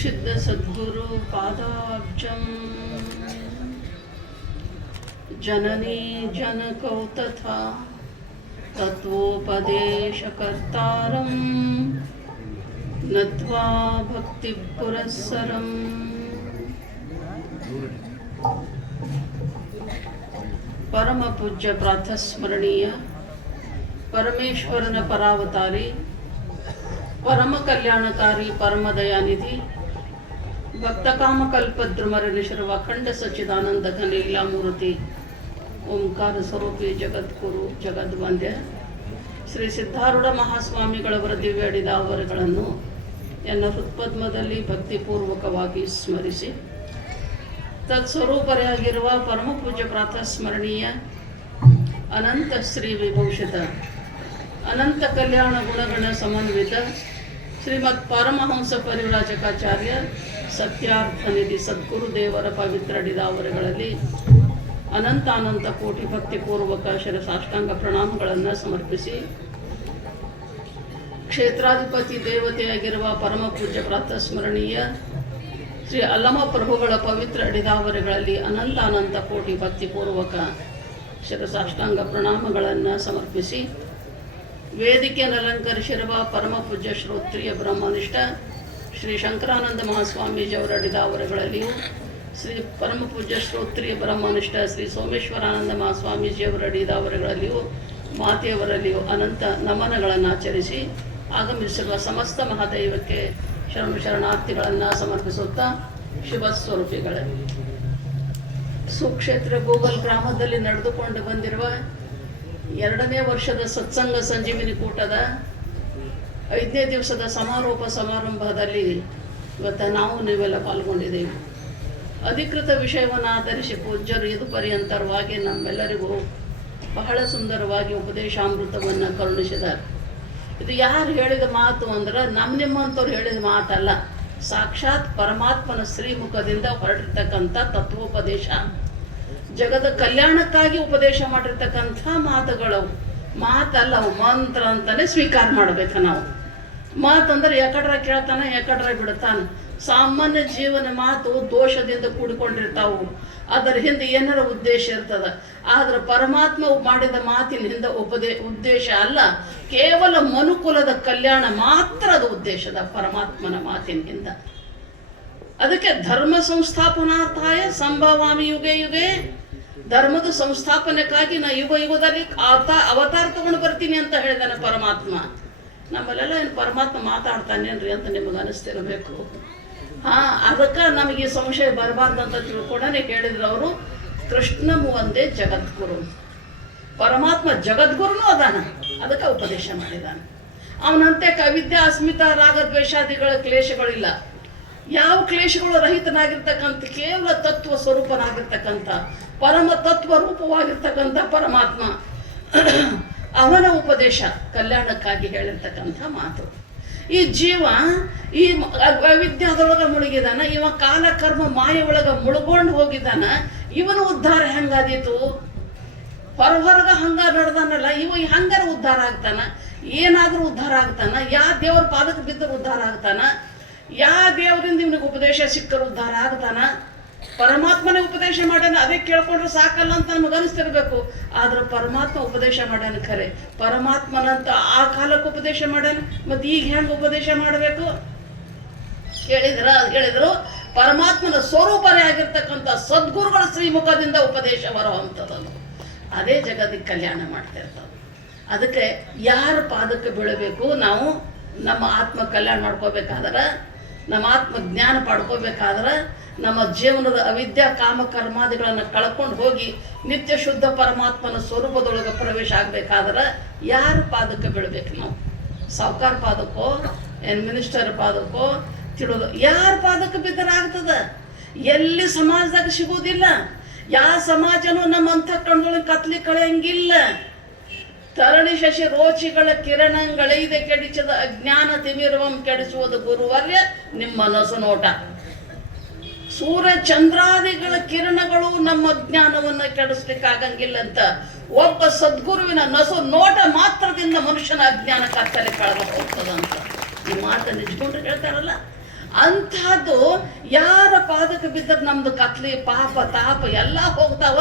सिद्ध सद्गुरु पादाब्जं जननी जनको तथा तत्वोपदेशकर्तारं नत्वा भक्तिपुरस्सरम् परम पूज्य प्रातस्मरणीय परमेश्वरನ ಪರಾವತಾರಿ परम कल्याणकारी परम दयानिधि भक्त काम कल्पद्रुमर निशर्व अखंड सच्चिदानंद घन लीलामूर्ति ओंकार स्वरूपी जगद्गुरु जगद्ವಂದ್ಯ ಶ್ರೀ ಸಿದ್ಧಾರೂಢ ಮಹಾಸ್ವಾಮಿಗಳವರ ದಿವ್ಯ ಅಡಿದಾವರಗಳನ್ನು ಎನ್ನ ಹೃತ್ಪದ್ಮದಲ್ಲಿ ಭಕ್ತಿಪೂರ್ವಕವಾಗಿ ಸ್ಮರಿಸಿ ತತ್ಸ್ವರೂಪರಾಗಿರುವ ಪರಮ ಪೂಜ್ಯ ಪ್ರಾತಸ್ಮರಣೀಯ ಅನಂತ ಶ್ರೀ ವಿಭೂಷಿತ ಅನಂತ ಕಲ್ಯಾಣ ಗುಣಗಣ ಸಮನ್ವಿತ ಶ್ರೀಮದ್ ಪರಮಹಂಸ ಪರಿವ್ರಾಜಕಾಚಾರ್ಯ ಸತ್ಯಾರ್ಥ ನಿಧಿ ಸದ್ಗುರುದೇವರ ಪವಿತ್ರ ಅಡಿದಾವರಗಳಲ್ಲಿ ಅನಂತ ಕೋಟಿ ಭಕ್ತಿಪೂರ್ವಕ ಶಿರಸಾಷ್ಟಾಂಗ ಪ್ರಣಾಮಗಳನ್ನು ಸಮರ್ಪಿಸಿ ಕ್ಷೇತ್ರಾಧಿಪತಿ ದೇವತೆಯಾಗಿರುವ ಪರಮ ಪೂಜ್ಯ ಪ್ರಾತಸ್ಮರಣೀಯ ಶ್ರೀ ಅಲ್ಲಮ ಪ್ರಭುಗಳ ಪವಿತ್ರ ಅಡಿದಾವರಗಳಲ್ಲಿ ಅನಂತ ಕೋಟಿ ಭಕ್ತಿಪೂರ್ವಕ ಶಿರಸಾಷ್ಟಾಂಗ ಪ್ರಣಾಮಗಳನ್ನು ಸಮರ್ಪಿಸಿ ವೇದಿಕೆಯನ್ನು ಅಲಂಕರಿಸಿರುವ ಪರಮ ಪೂಜ್ಯ ಶ್ರೋತ್ರಿಯ ಬ್ರಹ್ಮನಿಷ್ಠ ಶ್ರೀ ಶಂಕರಾನಂದ ಮಹಾಸ್ವಾಮೀಜಿಯವರ ಅಡಿದಾವರಗಳಲ್ಲಿಯೂ ಶ್ರೀ ಪರಮ ಪೂಜ್ಯ ಶ್ರೋತ್ರಿಯ ಬ್ರಹ್ಮನಿಷ್ಠ ಶ್ರೀ ಸೋಮೇಶ್ವರಾನಂದ ಮಹಾಸ್ವಾಮೀಜಿಯವರ ಅಡಿದಾವರಗಳಲ್ಲಿಯೂ ಮಾತೆಯವರಲ್ಲಿಯೂ ಅನಂತ ನಮನಗಳನ್ನು ಆಚರಿಸಿ ಆಗಮಿಸಿರುವ ಸಮಸ್ತ ಮಹಾದೈವಕ್ಕೆ ಶರಣಾರ್ಥಿಗಳನ್ನು ಸಮರ್ಪಿಸುತ್ತಾ ಶುಭ ಸ್ವರೂಪಿಗಳೇ, ಸುಕ್ಷೇತ್ರ ಗೋಗಲ್ ಗ್ರಾಮದಲ್ಲಿ ನಡೆದುಕೊಂಡು ಬಂದಿರುವ 2ನೇ ವರ್ಷದ ಸತ್ಸಂಗ ಸಂಜೀವಿನಿ ಕೂಟದ 5ನೇ ದಿವಸದ ಸಮಾರೋಪ ಸಮಾರಂಭದಲ್ಲಿ ಇವತ್ತು ನಾವು ನೀವೆಲ್ಲ ಪಾಲ್ಗೊಂಡಿದ್ದೇವೆ. ಅಧಿಕೃತ ವಿಷಯವನ್ನು ಆಧರಿಸಿ ಪೂಜ್ಯರು ಇದು ಪರ್ಯಂತರವಾಗಿ ನಮ್ಮೆಲ್ಲರಿಗೂ ಬಹಳ ಸುಂದರವಾಗಿ ಉಪದೇಶಾಮೃತವನ್ನು ಕರುಣಿಸಿದ್ದಾರೆ. ಇದು ಯಾರು ಹೇಳಿದ ಮಾತು ಅಂದ್ರೆ ನಿಮ್ಮಂಥವ್ರು ಹೇಳಿದ ಮಾತಲ್ಲ, ಸಾಕ್ಷಾತ್ ಪರಮಾತ್ಮನ ಶ್ರೀಮುಖದಿಂದ ಹೊರಟಿರ್ತಕ್ಕಂಥ ತತ್ವೋಪದೇಶ, ಜಗದ ಕಲ್ಯಾಣಕ್ಕಾಗಿ ಉಪದೇಶ ಮಾಡಿರ್ತಕ್ಕಂಥ ಮಾತುಗಳು. ಮಾತಲ್ಲವು, ಮಂತ್ರ ಅಂತಲೇ ಸ್ವೀಕಾರ ಮಾಡಬೇಕು ನಾವು. ಮಾತಂದ್ರೆ ಎಕಡ್ರ ಕೇಳ್ತಾನೆ, ಎಕಡ್ರ ಬಿಡ್ತಾನೆ. ಸಾಮಾನ್ಯ ಜೀವನ ಮಾತು ದೋಷದಿಂದ ಕೂಡಿಕೊಂಡಿರ್ತಾವು, ಅದರ ಹಿಂದೆ ಏನಾರ ಉದ್ದೇಶ ಇರ್ತದ. ಆದ್ರೆ ಪರಮಾತ್ಮ ಮಾಡಿದ ಮಾತಿನ ಹಿಂದೆ ಉದ್ದೇಶ ಅಲ್ಲ, ಕೇವಲ ಮನುಕುಲದ ಕಲ್ಯಾಣ ಮಾತ್ರ ಅದು ಉದ್ದೇಶದ ಪರಮಾತ್ಮನ ಮಾತಿನ ಹಿಂದೆ. ಅದಕ್ಕೆ ಧರ್ಮ ಸಂಸ್ಥಾಪನಾರ್ಥಾಯ ಸಂಭವಾಮಿ ಯುಗೆ ಯುಗೆ, ಧರ್ಮದ ಸಂಸ್ಥಾಪನೆಗಾಗಿ ನಾ ಯುಗ ಯುಗದಲ್ಲಿ ಅವತಾರ ತಗೊಂಡು ಬರ್ತೀನಿ ಅಂತ ಹೇಳಿದಾನೆ ಪರಮಾತ್ಮ. ನಮ್ಮಲ್ಲೆಲ್ಲ ಏನು ಪರಮಾತ್ಮ ಮಾತಾಡ್ತಾನೇನ್ರಿ ಅಂತ ನಿಮಗೆ ಅನಿಸ್ತಿರಬೇಕು. ಅದಕ್ಕೆ ನಮಗೆ ಸಂಶಯ ಬರಬಾರ್ದಂತ ತಿಳ್ಕೊಂಡೇ ಹೇಳಿದ್ರು ಅವರು. ಕೃಷ್ಣನು ಒಂದೇ ಜಗದ್ಗುರು, ಪರಮಾತ್ಮ ಜಗದ್ಗುರುನೂ ಅದಾನ, ಅದಕ್ಕೆ ಉಪದೇಶ ಮಾಡಿದಾನೆ. ಅವನಂತೆ ಅವಿದ್ಯಾ ಅಸ್ಮಿತಾ ರಾಗ ದ್ವೇಷಾದಿಗಳ ಕ್ಲೇಶಗಳಿಲ್ಲ. ಯಾವ ಕ್ಲೇಶಗಳು ರಹಿತನಾಗಿರ್ತಕ್ಕಂಥ ಕೇವಲ ತತ್ವ ಸ್ವರೂಪನಾಗಿರ್ತಕ್ಕಂಥ ಪರಮ ತತ್ವ ರೂಪವಾಗಿರ್ತಕ್ಕಂಥ ಪರಮಾತ್ಮ, ಅವನ ಉಪದೇಶ ಕಲ್ಯಾಣಕ್ಕಾಗಿ ಹೇಳಿರ್ತಕ್ಕಂಥ ಮಾತು. ಈ ಜೀವ ಈ ಅವಿದ್ಯಾದೊಳಗೆ ಮುಳುಗಿದಾನ, ಇವ ಕಾಲ ಕರ್ಮ ಮಾಯ ಒಳಗೆ ಮುಳುಗೊಂಡು ಹೋಗಿದ್ದಾನ. ಇವನ ಉದ್ಧಾರ ಹೆಂಗಾದೀತು? ಹೊರಗ ಹಂಗ ನಡೆದಾನಲ್ಲ, ಇವ ಹಂಗಾರ ಉದ್ಧಾರ ಆಗ್ತಾನ? ಏನಾದ್ರೂ ಉದ್ಧಾರ ಆಗ್ತಾನ? ಯಾ ದೇವರ ಪಾದಕ್ಕೆ ಬಿದ್ದರೂ ಉದ್ಧಾರ ಆಗ್ತಾನ? ಯಾ ದೇವರಿಂದ ಇವನಿಗೆ ಉಪದೇಶ ಸಿಕ್ಕರು ಉದ್ಧಾರ ಆಗ್ತಾನ? ಪರಮಾತ್ಮನೇ ಉಪದೇಶ ಮಾಡ್ಯಾನ, ಅದೇ ಕೇಳ್ಕೊಂಡ್ರೆ ಸಾಕಲ್ಲ ಅಂತ ನಮಗೆ ಅನಿಸ್ತಿರ್ಬೇಕು. ಆದ್ರೆ ಪರಮಾತ್ಮ ಉಪದೇಶ ಮಾಡ್ಯಾನ ಖರೆ. ಪರಮಾತ್ಮನಂತ ಆ ಕಾಲಕ್ಕೆ ಉಪದೇಶ ಮಾಡ್ಯಾನ, ಮತ್ತೆ ಈಗ ಹೆಂಗೆ ಉಪದೇಶ ಮಾಡಬೇಕು ಹೇಳಿದ್ರು. ಪರಮಾತ್ಮನ ಸ್ವರೂಪನೇ ಆಗಿರ್ತಕ್ಕಂಥ ಸದ್ಗುರುಗಳ ಶ್ರೀಮುಖದಿಂದ ಉಪದೇಶ ಬರುವಂಥದ್ದು, ಅದೇ ಜಗತ್ತಿಗೆ ಕಲ್ಯಾಣ ಮಾಡ್ತಿರ್ತಾವೆ. ಅದಕ್ಕೆ ಯಾರ ಪಾದಕ್ಕೆ ಬೀಳಬೇಕು? ನಾವು ನಮ್ಮ ಆತ್ಮ ಕಲ್ಯಾಣ ಮಾಡ್ಕೋಬೇಕಾದ್ರೆ, ನಮ್ಮ ಆತ್ಮ ಜ್ಞಾನ ಪಡ್ಕೋಬೇಕಾದ್ರೆ, ನಮ್ಮ ಜೀವನದ ಅವಿದ್ಯಾ ಕಾಮ ಕರ್ಮಾದಿಗಳನ್ನು ಕಳ್ಕೊಂಡು ಹೋಗಿ ನಿತ್ಯ ಶುದ್ಧ ಪರಮಾತ್ಮನ ಸ್ವರೂಪದೊಳಗೆ ಪ್ರವೇಶ ಆಗಬೇಕಾದ್ರೆ ಯಾರ ಪಾದಕ್ಕೆ ಬೀಳಬೇಕು? ನಾವು ಸಾವುಕಾರ ಪಾದಕ್ಕೋ ಏನು ಮಿನಿಸ್ಟರ್ ಪಾದಕ್ಕೋ ತಿಳಿದು ಯಾರ ಪಾದಕ್ಕೆ ಬಿದ್ದರೆ ಆಗ್ತದ? ಎಲ್ಲಿ ಸಮಾಜದಾಗ ಸಿಗೋದಿಲ್ಲ. ಯಾವ ಸಮಾಜನೂ ನಮ್ಮ ಅಂತಃಕರಣದೊಳಗೆ ಕತ್ಲಿ ಕಳೆಯಂಗಿಲ್ಲ. ತರಣಿ ಶಶಿ ರೋಚಿಗಳ ಕಿರಣಗಳೆಯ್ದೆ ಕೆಡಿಸದ ಅಜ್ಞಾನ ತಿಮಿರವಂ ಕೆಡಿಸುವುದು ಗುರುವರ್ಯ ನಿಮ್ಮ ಮನಸ್ಸು ನೋಟ. ಸೂರ್ಯ ಚಂದ್ರಾದಿಗಳ ಕಿರಣಗಳು ನಮ್ಮ ಜ್ಞಾನವನ್ನು ಕೆಡಿಸ್ಲಿಕ್ಕಾಗಂಗಿಲ್ಲ ಅಂತ ಒಬ್ಬ ಸದ್ಗುರುವಿನ ನಸು ನೋಟ ಮಾತ್ರದಿಂದ ಮನುಷ್ಯನ ಅಜ್ಞಾನ ಕತ್ತಲೆ ಕಳೆದು ಹೋಗ್ತದಂತ ಈ ಮಾತನ್ನು ನಿಜಗೊಂಡು ಹೇಳ್ತಾರಲ್ಲ. ಅಂಥದ್ದು ಯಾರ ಪಾದಕ್ಕೆ ಬಿದ್ದರೆ ನಮ್ದು ಕತ್ಲಿ ಪಾಪ ತಾಪ ಎಲ್ಲ ಹೋಗ್ತಾವ.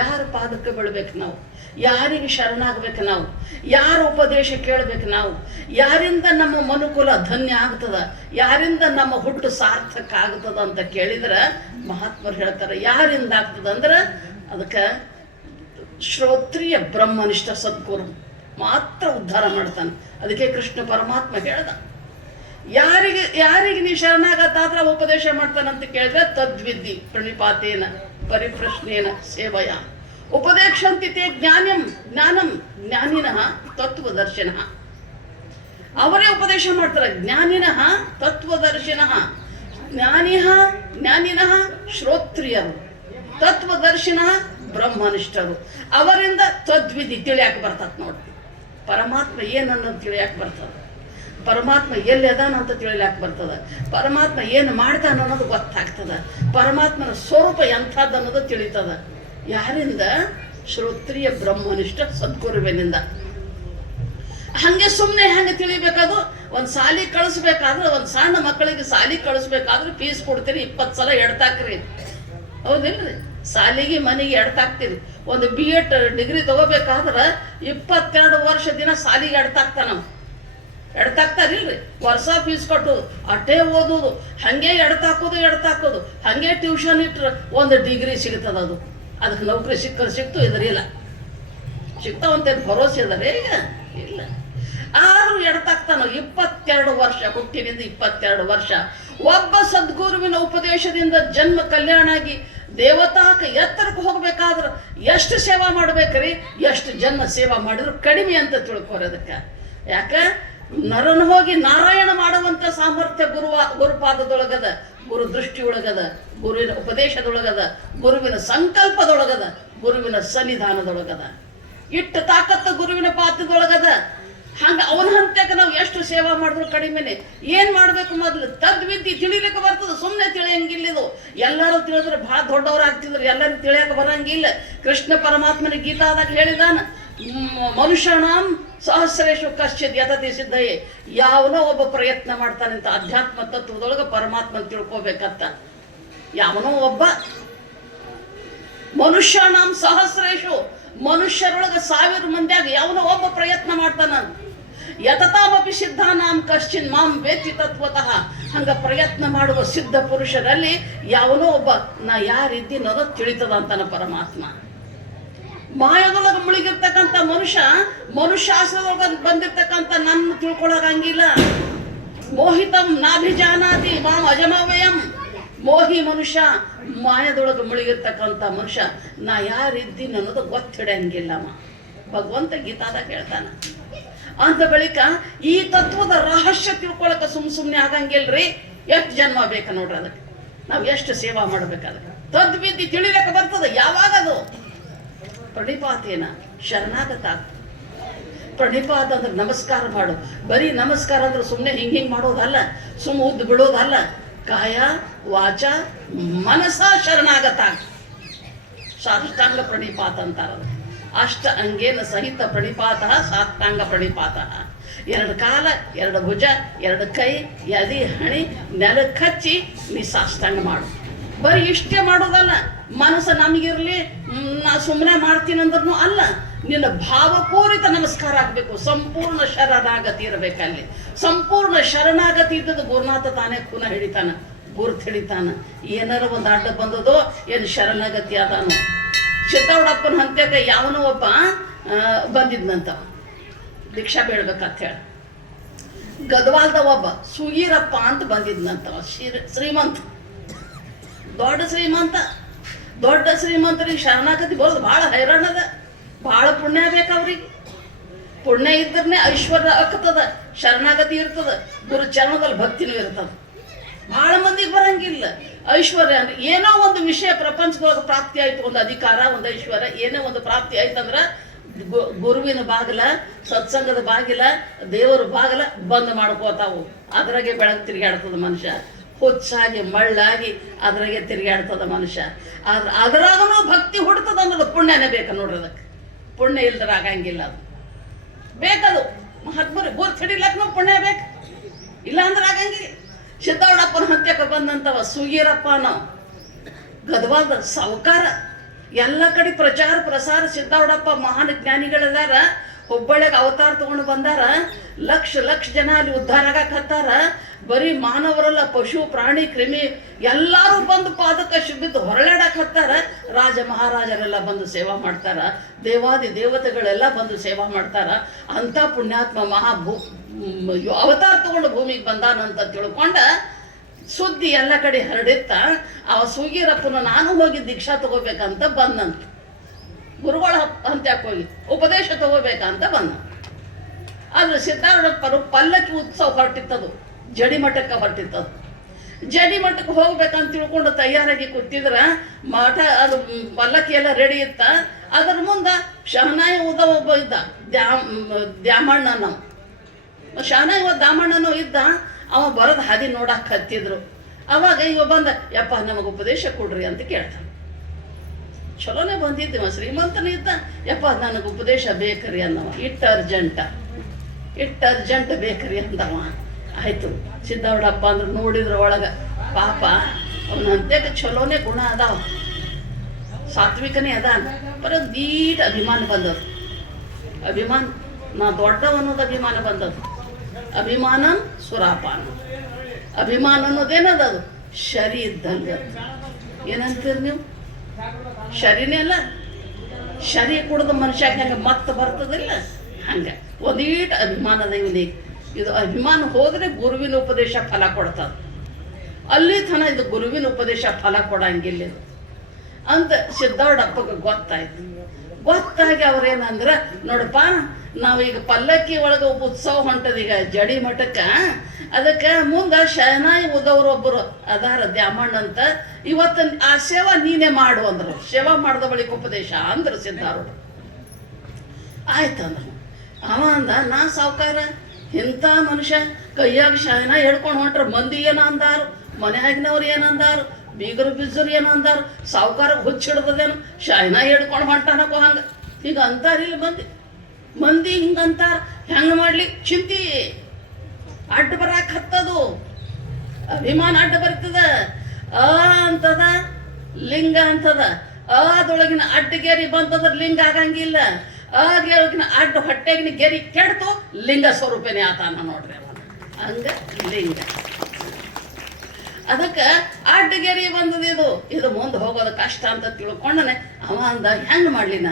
ಯಾರ ಪಾದಕ್ಕೆ ಬೀಳ್ಬೇಕು ನಾವು? ಯಾರಿಗೆ ಶರಣಾಗ್ಬೇಕು ನಾವು? ಯಾರ ಉಪದೇಶ ಕೇಳ್ಬೇಕು ನಾವು? ಯಾರಿಂದ ನಮ್ಮ ಮನುಕುಲ ಧನ್ಯ ಆಗ್ತದ? ಯಾರಿಂದ ನಮ್ಮ ಹುಟ್ಟು ಸಾರ್ಥಕ ಆಗ್ತದ ಅಂತ ಕೇಳಿದ್ರೆ ಮಹಾತ್ಮರು ಹೇಳ್ತಾರೆ ಯಾರಿಂದ ಆಗ್ತದ ಅಂದ್ರೆ ಅದಕ್ಕೆ ಶ್ರೋತ್ರಿಯ ಬ್ರಹ್ಮನಿಷ್ಠ ಸದ್ಗುರು ಮಾತ್ರ ಉದ್ಧಾರ ಮಾಡ್ತಾನೆ. ಅದಕ್ಕೆ ಕೃಷ್ಣ ಪರಮಾತ್ಮ ಹೇಳ್ದ, ಯಾರಿಗೆ ನೀ ಶರಣಾಗತ್ತಾದ್ರೆ ಉಪದೇಶ ಮಾಡ್ತಾನಂತ ಕೇಳಿದ್ರೆ ತದ್ವಿದ್ದಿ ಪ್ರಣಿಪಾತೇನ ಪರಿಪ್ರಶ್ನೇನ ಸೇವಯ ಉಪದೇಶಂತಿತೆ ಜ್ಞಾನಂ ಜ್ಞಾನಿನಃ ತತ್ವದರ್ಶಿನಃ. ಅವರೇ ಉಪದೇಶ ಮಾಡ್ತಾರೆ. ಜ್ಞಾನಿನಃ ತತ್ವದರ್ಶಿನಃ, ಜ್ಞಾನಿನಃ ಶ್ರೋತ್ರಿಯರು, ತತ್ವದರ್ಶಿನಃ ಬ್ರಹ್ಮನಿಷ್ಠರು. ಅವರಿಂದ ತದ್ವಿಧಿ ತಿಳಿಯಾಕೆ ಬರ್ತದೆ ನೋಡಿ. ಪರಮಾತ್ಮ ಏನನ್ನೋದು ತಿಳಿಯಾಕೆ ಬರ್ತದೆ, ಪರಮಾತ್ಮ ಎಲ್ಲಿ ಅದಾನಂತ ತಿಳಿಯಾಕೆ ಬರ್ತದೆ, ಪರಮಾತ್ಮ ಏನು ಮಾಡ್ತಾನ ಅನ್ನೋದು ಗೊತ್ತಾಗ್ತದೆ, ಪರಮಾತ್ಮನ ಸ್ವರೂಪ ಎಂಥದ್ದು ಅನ್ನೋದು ತಿಳಿತದ. ಯಾರಿಂದ? ಶ್ರೋತ್ರಿಯ ಬ್ರಹ್ಮನಿಷ್ಠ ಸದ್ಗುರುವಿನಿಂದ. ಹಂಗೆ ಸುಮ್ಮನೆ ಹೆಂಗೆ ತಿಳಿಬೇಕದು? ಒಂದು ಸಾಲಿ ಕಳಿಸ್ಬೇಕಾದ್ರೆ, ಒಂದು ಸಣ್ಣ ಮಕ್ಕಳಿಗೆ ಸಾಲಿ ಕಳಿಸ್ಬೇಕಾದ್ರೆ ಫೀಸ್ ಕೊಡ್ತೀರಿ, 20 ಸಲ ಎಡ್ತಾಕ್ರಿ, ಹೌದಿಲ್ರಿ? ಸಾಲಿಗೆ ಮನೆಗೆ ಎಡ್ತಾಕ್ತೀರಿ. ಒಂದು B.Ed ಡಿಗ್ರಿ ತಗೋಬೇಕಾದ್ರೆ 22 ವರ್ಷ ದಿನ ಸಾಲಿಗೆ ಎಡ್ತಾಕ್ತಾರಿಲ್ರಿ. ವರ್ಷ ಫೀಸ್ ಕಟ್ಟೋದು, ಅಟ್ಟೆ ಓದೋದು, ಹಂಗೆ ಎಡ್ತಾಕೋದು, ಹಂಗೆ ಟ್ಯೂಷನ್ ಇಟ್ರೆ ಒಂದು ಡಿಗ್ರಿ ಸಿಗ್ತದ. ಅದಕ್ಕೆ ನೌಕರಿ ಸಿಕ್ತು ಇದ್ರಿಲ್ಲ, ಸಿಗ್ತಾವಂತೇನು ಭರೋಸೆ ಅದಾರೆ ಈಗ? ಇಲ್ಲ. ಆದ್ರೂ ಎಡ್ತಾಕ್ತಾನ 22 ವರ್ಷ, ಹುಟ್ಟಿನಿಂದ 22 ವರ್ಷ. ಒಬ್ಬ ಸದ್ಗುರುವಿನ ಉಪದೇಶದಿಂದ ಜನ್ಮ ಕಲ್ಯಾಣ ಆಗಿ ದೇವತಾಕ ಎತ್ತರಕ್ಕೆ ಹೋಗ್ಬೇಕಾದ್ರೆ ಎಷ್ಟು ಸೇವಾ ಮಾಡ್ಬೇಕ್ರಿ? ಎಷ್ಟು ಜನ್ಮ ಸೇವಾ ಮಾಡಿದ್ರು ಕಡಿಮೆ ಅಂತ ತಿಳ್ಕೊರಿ. ಅದಕ್ಕೆ ಯಾಕೆ ನರನ ಹೋಗಿ ನಾರಾಯಣ ಮಾಡುವಂತ ಸಾಮರ್ಥ್ಯ ಗುರುಪಾದದೊಳಗದ, ಗುರು ದೃಷ್ಟಿಯೊಳಗದ, ಗುರುವಿನ ಉಪದೇಶದೊಳಗದ, ಗುರುವಿನ ಸಂಕಲ್ಪದೊಳಗದ, ಗುರುವಿನ ಸನ್ನಿಧಾನದೊಳಗದ. ಇಟ್ಟು ತಾಕತ್ತ ಗುರುವಿನ ಪಾತ್ರದೊಳಗದ. ಹಂಗ ಅವನ ಹಂತಕ್ಕೆ ನಾವು ಎಷ್ಟು ಸೇವಾ ಮಾಡಿದ್ರು ಕಡಿಮೆನೆ. ಏನ್ ಮಾಡ್ಬೇಕು? ಮೊದ್ಲು ತದ್ವಿದ್ಯೆ ತಿಳಿಲಿಕ್ಕೆ ಬರ್ತದೆ, ಸುಮ್ಮನೆ ತಿಳಿಯಂಗಿಲ್ಲ. ಇದು ಎಲ್ಲರೂ ತಿಳಿದ್ರೆ ಬಹಳ ದೊಡ್ಡವರಾಗ್ತಿದ್ರು, ಎಲ್ಲರಿಗೂ ತಿಳಿಯಕ್ಕೆ ಬರಂಗಿಲ್ಲ. ಕೃಷ್ಣ ಪರಮಾತ್ಮನ ಗೀತಾದಾಗ ಹೇಳಿದಾನ, ಮನುಷ್ಯನಾಂ ಸಹಸ್ರೇಶು ಕಶ್ಚಿತ್ ಯತತಿ ಸಿದ್ಧಯೇ. ಯಾವನೋ ಒಬ್ಬ ಪ್ರಯತ್ನ ಮಾಡ್ತಾನಂತ ಅಧ್ಯಾತ್ಮ ತತ್ವದೊಳಗೆ ಪರಮಾತ್ಮನ ತಿಳ್ಕೋಬೇಕಂತ. ಯಾವನೋ ಒಬ್ಬ ಮನುಷ್ಯನಾಂ ಸಹಸ್ರೇಶು, ಮನುಷ್ಯರೊಳಗೆ 1000 ಮಂದಿಯಾಗ ಯಾವನೋ ಒಬ್ಬ ಪ್ರಯತ್ನ ಮಾಡ್ತಾನ. ಯತತಾಮಪಿ ಸಿದ್ಧಾನಾಂ ಕಶ್ಚಿನ್ ಮಾಂ ವೇತ್ತಿ ತತ್ವತಃ. ಹಂಗ ಪ್ರಯತ್ನ ಮಾಡುವ ಸಿದ್ಧ ಪುರುಷರಲ್ಲಿ ಯಾವನೋ ಒಬ್ಬ ನಾ ಯಾರಿದ್ದೀನೋದು ತಿಳಿತದ ಅಂತಾನ ಪರಮಾತ್ಮ. ಮಾಯದೊಳಗೆ ಮುಳುಗಿರ್ತಕ್ಕಂಥ ಮನುಷ್ಯಾಶ್ರದೊಳಗೆ ಬಂದಿರ್ತಕ್ಕಂಥ ನನ್ನ ತಿಳ್ಕೊಳಗಂಗಿಲ್ಲ. ಮೋಹಿತಂ ನಾಭಿಜಾನಾತಿ ಮಾಂ ಅಜಮವ್ಯಯಂ. ಮೋಹಿ ಮನುಷ್ಯ, ಮಾಯದೊಳಗೆ ಮುಳುಗಿರ್ತಕ್ಕಂಥ ಮನುಷ್ಯ ನಾ ಯಾರಿದ್ದೀನಿ ಅನ್ನೋದು ಗೊತ್ತಿಡಂಗಿಲ್ಲಮ್ಮ. ಭಗವಂತ ಗೀತಾದಾಗ ಹೇಳ್ತಾನ. ಅಂತ ಬಳಿಕ ಈ ತತ್ವದ ರಹಸ್ಯ ತಿಳ್ಕೊಳಕ ಸುಮ್ಮನೆ ಆಗಂಗಿಲ್ರಿ. ಎಷ್ಟು ಜನ್ಮ ಬೇಕ ನೋಡ್ರಿ ಅದಕ್ಕೆ, ನಾವು ಎಷ್ಟು ಸೇವಾ ಮಾಡ್ಬೇಕಾದ್ರೆ ತದ್ವಿದ್ಯೆ ತಿಳಿಲಕ್ಕೆ ಬರ್ತದೆ. ಯಾವಾಗದು? ಪ್ರಣಿಪಾತೇನ ಶರಣಾಗತ. ಪ್ರಣಿಪಾತ ಅಂದ್ರೆ ನಮಸ್ಕಾರ ಮಾಡು. ಬರೀ ನಮಸ್ಕಾರ ಅಂದ್ರೆ ಸುಮ್ಮನೆ ಹಿಂಗೆ ಮಾಡೋದಲ್ಲ, ಉದ್ದು ಬಿಡೋದಲ್ಲ. ಕಾಯ ವಾಚ ಮನಸ ಶರಣಾಗತ. ಸಾಷ್ಟಾಂಗ ಪ್ರಣಿಪಾತ ಅಂತಾರದು. ಅಷ್ಟ ಅಂಗೇನ ಸಹಿತ ಪ್ರಣಿಪಾತ ಸಾಷ್ಟಾಂಗ ಪ್ರಣಿಪಾತ. 2 ಕಾಲ, 2 ಭುಜ, 2 ಕೈ, ಎದಿ ಹಣಿ ನೆಲಕ್ಕೆ ಹಚ್ಚಿ ನೀ ಸಾಷ್ಟಾಂಗ ಮಾಡು. ಬರೀ ಇಷ್ಟೇ ಮಾಡೋದಲ್ಲ. ಮನಸ್ಸು ನಮಗಿರ್ಲಿ, ನಾ ಸುಮ್ಮನೆ ಮಾಡ್ತೀನಿ ಅಂದ್ರೂ ಅಲ್ಲ, ನಿನ್ನ ಭಾವಪೂರಿತ ನಮಸ್ಕಾರ ಆಗಬೇಕು. ಸಂಪೂರ್ಣ ಶರಣಾಗತಿ ಇರಬೇಕಲ್ಲಿ. ಸಂಪೂರ್ಣ ಶರಣಾಗತಿ ಇದ್ದದ್ದು ಗುರುನಾಥ ತಾನೇ ಪುನಃ ಹಿಡಿತಾನ, ಗುರುತು ಹಿಡಿತಾನ. ಏನಾರ ಒಂದು ಅಡ್ಡ ಬಂದದೋ ಏನು ಶರಣಾಗತಿ ಅದಾನು. ಚಿತ್ತೌಡಪ್ಪನ ಹಂತ್ಯಕ್ಕೆ ಯಾವನೋ ಒಬ್ಬ ಬಂದಿದ್ನಂತ ದೀಕ್ಷಾ ಬೇಡ್ಬೇಕಂತ ಹೇಳಿ. ಗದ್ವಾಲ್ದ ಒಬ್ಬ ಸುಗೀರಪ್ಪ ಅಂತ ಬಂದಿದ್ನಂತ. ಶ್ರೀಮಂತ, ದೊಡ್ಡ ಶ್ರೀಮಂತರಿಗೆ ಶರಣಾಗತಿ ಬರೋದು ಭಾಳ ಹೈರಾಣದ. ಭಾಳ ಪುಣ್ಯ ಬೇಕವ್ರಿಗೆ. ಪುಣ್ಯ ಇದ್ರೇ ಐಶ್ವರ್ಯ ಆಗ್ತದ, ಶರಣಾಗತಿ ಇರ್ತದ, ಗುರು ಚರಣದಲ್ಲಿ ಭಕ್ತಿನೂ ಇರ್ತದ. ಭಾಳ ಮಂದಿಗೆ ಬರಂಗಿಲ್ಲ ಐಶ್ವರ್ಯ. ಅಂದ್ರೆ ಏನೋ ಒಂದು ವಿಷಯ ಪ್ರಪಂಚದೊಳಗೆ ಪ್ರಾಪ್ತಿ ಆಯ್ತು, ಒಂದು ಅಧಿಕಾರ, ಒಂದು ಐಶ್ವರ್ಯ, ಏನೋ ಒಂದು ಪ್ರಾಪ್ತಿ ಆಯ್ತಂದ್ರೆ ಗುರುವಿನ ಬಾಗಿಲ, ಸತ್ಸಂಗದ ಬಾಗಿಲ, ದೇವರ ಬಾಗಿಲ ಬಂದ್ ಮಾಡ್ಕೋತಾವು. ಅದ್ರಾಗೆ ಬೆಳಗ್ಗೆ ತಿರುಗಾಡ್ತದ ಮನುಷ್ಯ. ಹುಚ್ಚಾಗಿ ಮಳ್ಳಾಗಿ ಅದ್ರಾಗೆ ತಿರುಗಾಡ್ತದ ಮನುಷ್ಯ. ಆದ್ರೆ ಅದ್ರಾಗೂ ಭಕ್ತಿ ಹುಡ್ತದ ಅನ್ನೋದು ಪುಣ್ಯನೇ ಬೇಕು ನೋಡ್ರಿ. ಅದಕ್ಕೆ ಪುಣ್ಯ ಇಲ್ದ್ರ ಆಗಂಗಿಲ್ಲ. ಅದು ಬೇಕದು. ಮಹಾತ್ಮರು ಗುರುತು ಹಿಡಿಲಕ್ಕೂ ಪುಣ್ಯ ಬೇಕು, ಇಲ್ಲ ಅಂದ್ರೆ ಆಗಂಗಿಲ್ಲ. ಸಿದ್ದವಡಪ್ಪನ ಹತ್ಯಕ್ಕೆ ಬಂದಂಥವ ಸುಗೀರಪ್ಪನ ಗದವಾದ ಸಾವುಕಾರ. ಎಲ್ಲ ಕಡೆ ಪ್ರಚಾರ ಪ್ರಸಾರ ಸಿದ್ದವಡಪ್ಪ ಮಹಾನ್ ಜ್ಞಾನಿಗಳದಾರ. ಹುಬ್ಬಳ್ಳಿಗೆ ಅವತಾರ ತಗೊಂಡು ಬಂದಾರ. ಲಕ್ಷ ಲಕ್ಷ ಜನ ಅಲ್ಲಿ ಉದ್ಧಾರ ಆಗಕತ್ತಾರ. ಬರೀ ಮಾನವರಲ್ಲ, ಪಶು ಪ್ರಾಣಿ ಕ್ರಿಮಿ ಎಲ್ಲರೂ ಬಂದು ಪಾದಕ ಬಿದ್ದು ಹೊರಳಾಡಕತ್ತಾರ. ರಾಜ ಮಹಾರಾಜರೆಲ್ಲ ಬಂದು ಸೇವಾ ಮಾಡ್ತಾರ. ದೇವಾದಿ ದೇವತೆಗಳೆಲ್ಲ ಬಂದು ಸೇವಾ ಮಾಡ್ತಾರ. ಅಂಥ ಪುಣ್ಯಾತ್ಮ ಅವತಾರ ತಗೊಂಡು ಭೂಮಿಗೆ ಬಂದಾನಂತ ತಿಳ್ಕೊಂಡ ಸುದ್ದಿ ಎಲ್ಲ ಕಡೆ ಹರಡಿತ್ತ. ಅವ ಸುಗೀರಪ್ಪನ ನಾನು ಹೋಗಿ ದೀಕ್ಷಾ ತಗೋಬೇಕಂತ ಬಂದಂತ. ಗುರುಗಳ ಹಂತ್ಯಕ್ಕೆ ಹೋಗಿ ಉಪದೇಶ ತಗೋಬೇಕಂತ ಬಂದ. ಆದ್ರೆ ಸಿದ್ಧಾರೂಢಪ್ಪರು ಪಲ್ಲಕ್ಕಿ ಉತ್ಸವ ಹೊರಟಿತ್ತದು, ಜಡಿಮಠಕ್ಕೆ ಹೊರಟಿತ್ತದು. ಜಡಿಮಠಕ್ಕೆ ಹೋಗ್ಬೇಕಂತ ತಿಳ್ಕೊಂಡು ತಯಾರಾಗಿ ಕೂತಿದ್ರ ಮಠ ಅದು ಪಲ್ಲಕ್ಕಿ ಎಲ್ಲ ರೆಡಿ ಇತ್ತ. ಅದ್ರ ಮುಂದೆ ಶಹನಾಯಿ ಉದ ಒಬ್ಬ ಇದ್ದ, ದ್ಯಾಮಣ್ಣನ. ಶಹನಾಯಿ ದಾಮಣ್ಣನೂ ಇದ್ದ. ಅವ ಬರೋದು ಹಾದಿ ನೋಡಕ್ಕೆ ಹತ್ತಿದ್ರು. ಅವಾಗ ಇವ ಬಂದ, ಯಪ್ಪ ನಮಗೆ ಉಪದೇಶ ಕೊಡ್ರಿ ಅಂತ ಕೇಳ್ತಾನೆ. ಚಲೋನೇ ಬಂದಿದ್ದೀವ, ಶ್ರೀಮಂತನೇ ಇದ್ದ. ಯಪ್ಪ ನನಗೆ ಉಪದೇಶ ಬೇಕ್ರಿ ಅನ್ನವ. ಇಟ್ಟು ಅರ್ಜೆಂಟ್ ಬೇಕ್ರಿ ಅಂದವ. ಆಯ್ತು. ಸಿದ್ದವಡಪ್ಪ ಅಂದ್ರೆ ನೋಡಿದ್ರ ಒಳಗೆ ಪಾಪ ಅವನ ಅಂತ್ಯಕ್ಕೆ ಚಲೋನೇ ಗುಣ ಅದಾವ, ಸಾತ್ವಿಕನೇ ಅದಾನ. ಬರೋದೀಟ್ ಅಭಿಮಾನ ಬಂದದು. ಅಭಿಮಾನ ನಾ ದೊಡ್ಡವ ಅನ್ನೋದು ಅಭಿಮಾನ ಬಂದದು. ಅಭಿಮಾನ ಸುರಾಪಾನ. ಅಭಿಮಾನ ಅನ್ನೋದೇನದದು? ಶರಿ ಇದ್ದಂಗೆ. ಏನಂತೀರಿ ನೀವು? ಶರಿನೇ ಅಲ್ಲ. ಶರಿ ಕುಡಿದು ಮನುಷ್ಯ ಹೆಂಗೆ ಮತ್ತೆ ಬರ್ತದಿಲ್ಲ ಹಂಗೆ ಒಂದೀಟ್ ಅಭಿಮಾನದ ಇವನಿಗೆ. ಇದು ಅಭಿಮಾನ ಹೋದರೆ ಗುರುವಿನ ಉಪದೇಶ ಫಲ ಕೊಡ್ತದ. ಅಲ್ಲಿ ತನ ಇದು ಗುರುವಿನ ಉಪದೇಶ ಫಲ ಕೊಡಂಗಿಲ್ಲ ಇದು ಅಂತ ಸಿದ್ದವಡಪ್ಪಗೆ ಗೊತ್ತಾಯ್ತು. ಗೊತ್ತಾಗಿ ಅವ್ರೇನಂದ್ರೆ, ನೋಡಪ್ಪ ನಾವೀಗ ಪಲ್ಲಕ್ಕಿ ಒಳಗೆ ಉತ್ಸವ ಹೊಂಟದೀಗ ಜಡಿ ಮಠಕ್ಕೆ. ಅದಕ್ಕೆ ಮುಂದೆ ಶಹನಾಯಿ ಉದವ್ರೊಬ್ಬರು ಅದಾರ, ದ್ಯಾಮಣ್ಣ ಅಂತ. ಇವತ್ತು ಆ ಸೇವಾ ನೀನೇ ಮಾಡು ಅಂದ್ರು. ಸೇವಾ ಮಾಡಿದ ಬಳಿಕ ಉಪದೇಶ ಅಂದ್ರು ಸಿದ್ಧಾರೂಢ. ಆಯ್ತಂದ್ರು. ಅವ ಅಂದ, ನಾ ಸಾವುಕಾರ ಇಂಥ ಮನುಷ್ಯ ಕೈಯಾಗ ಶಹನಾಯಿ ಹಿಡ್ಕೊಂಡು ಹೊಂಟ್ರ ಮಂದಿ ಏನ ಅಂದಾರು, ಮನೆಯಾಗಿನವ್ರು ಏನಂದಾರು, ಬೀಗರು ಬಿಜ್ಜರು ಏನಂದಾರು, ಸಾವುಕಾರ ಹುಚ್ಚಿಡ್ದೇನು ಶಹನಾಯಿ ಹಿಡ್ಕೊಂಡು ಹೊಂಟಾನಕೋ ಹಂಗೆ ಈಗ ಅಂತಾರಿಲ್ಲ ಮಂದಿ ಹಿಂಗಂತಾರ. ಹೆಂಗೆ ಮಾಡ್ಲಿ? ಚಿಂತಿ ಅಡ್ಡ ಬರಾಕ್ ಹತ್ತದು. ಅಭಿಮಾನ ಅಡ್ಡ ಬರ್ತದ. ಅಂತದ ಲಿಂಗ ಅಂತದ. ಅದೊಳಗಿನ ಅಡ್ಡಗೇರಿ ಬಂತದ್ರ ಲಿಂಗ ಆಗಂಗಿಲ್ಲ. ಗೆರಗಿನ ಅಡ್ಡ ಹೊಟ್ಟೆಗಿನ ಗೆರಿ ಕೆಡ್ತು ಲಿಂಗ ಸ್ವರೂಪನೇ ಆತಾನ ನೋಡ್ರಿ. ಹಂಗ ಲಿಂಗ. ಅದಕ್ಕೆ ಅಡ್ಡಗೆರಿ ಬಂದದ. ಇದು ಮುಂದೆ ಹೋಗೋದು ಕಷ್ಟ ಅಂತ ತಿಳ್ಕೊಂಡನೆ ಅವ ಅಂದ, ಹೆಂಗೆ ಮಾಡ್ಲಿನ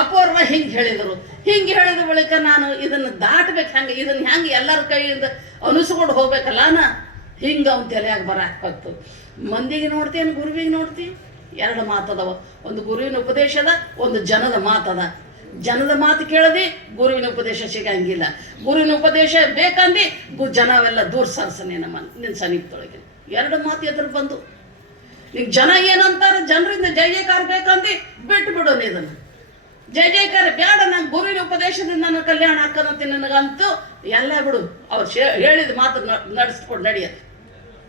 ಅಪೂರ್ವ ಹಿಂಗೆ ಹೇಳಿದರು. ಹಿಂಗೆ ಹೇಳಿದ ಬಳಿಕ ನಾನು ಇದನ್ನು ದಾಟ್ಬೇಕು ಹೆಂಗೆ, ಇದನ್ನು ಹೆಂಗೆ ಎಲ್ಲರ ಕೈಯಿಂದ ಅನಿಸ್ಕೊಂಡು ಹೋಗ್ಬೇಕಲ್ಲ ನಾ. ಹಿಂಗೆ ಅವ್ನ ತಲೆಯಾಗ ಬರಾಕ್ತು. ಮಂದಿಗೆ ನೋಡ್ತೀನಿ, ಗುರುವಿಗೆ ನೋಡ್ತೀನಿ. ಎರಡು ಮಾತದವ. ಒಂದು ಗುರುವಿನ ಉಪದೇಶದ, ಒಂದು ಜನದ ಮಾತದ. ಜನದ ಮಾತು ಕೇಳದಿ ಗುರುವಿನ ಉಪದೇಶ ಸಿಗಂಗಿಲ್ಲ. ಗುರುವಿನ ಉಪದೇಶ ಬೇಕಂದು ಜನವೆಲ್ಲ ದೂರ ಸರ್ಸನೆ ನಿನ್ನ ಸನಿಪದೊಳಗೆ. ಎರಡು ಮಾತು ಎದುರು ಬಂದು ನಿಂಗೆ ಜನ ಏನಂತಾರೆ, ಜನರಿಂದ ಜಯ ಜಯಕಾರ ಬೇಕಂದು ಬಿಟ್ಟು ಬಿಡೋಣ ಇದನ್ನು. ಜಯ ಜಯಕಾರ ಬೇಡ, ನಂಗೆ ಗುರುವಿನ ಉಪದೇಶದಿಂದ ನನ್ನ ಕಲ್ಯಾಣ ಹಾಕೋದಂತೆ ನನಗಂತೂ ಎಲ್ಲ ಬಿಡು. ಅವ್ರು ಹೇಳಿದ ಮಾತು ನಡೆಸ್ಕೊಂಡು ನಡೆಯೋದು.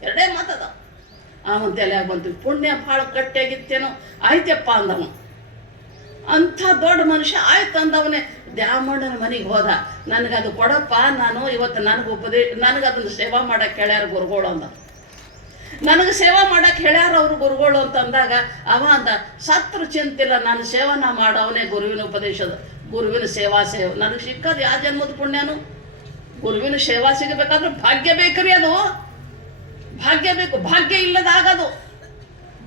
ಎರಡೇ ಮಾತದ. ಅವನ ತಲೆಯಾಗ ಬಂತು. ಪುಣ್ಯ ಭಾಳ ಗಟ್ಟಿಯಾಗಿತ್ತೇನೋ. ಆಯ್ತಪ್ಪ ಅಂದವ. ಅಂಥ ದೊಡ್ಡ ಮನುಷ್ಯ ಆಯ್ತು ಅಂದವನೇ. ದ್ಯಾಮಣ್ಣನ ಮನೆಗೆ ಹೋದ. ನನಗದು ಕೊಡಪ್ಪ, ನಾನು ಇವತ್ತು ನನಗದನ್ನು ಸೇವಾ ಮಾಡಕ್ಕೆ ಹೇಳ್ಯಾರ ಗುರುಗಳು ಅಂದ. ನನಗೆ ಸೇವಾ ಮಾಡಕ್ಕೆ ಹೇಳ್ಯಾರ ಅವರು ಗುರುಗಳು ಅಂತ ಅಂದಾಗ ಅವ ಅಂದ, ಸತ್ರು ಚಿಂತಿಲ್ಲ, ನಾನು ಸೇವನ ಮಾಡವನೇ ಗುರುವಿನ ಉಪದೇಶದ. ಗುರುವಿನ ಸೇವಾ ನನಗೆ ಸಿಕ್ಕದು ಯಾವ ಜನ್ಮದ ಪುಣ್ಯನು? ಗುರುವಿನ ಸೇವಾ ಸಿಗಬೇಕಾದ್ರೆ ಭಾಗ್ಯ ಬೇಕ್ರಿ. ಅದು ಭಾಗ್ಯ ಬೇಕು. ಭಾಗ್ಯ ಇಲ್ಲದಾಗದು.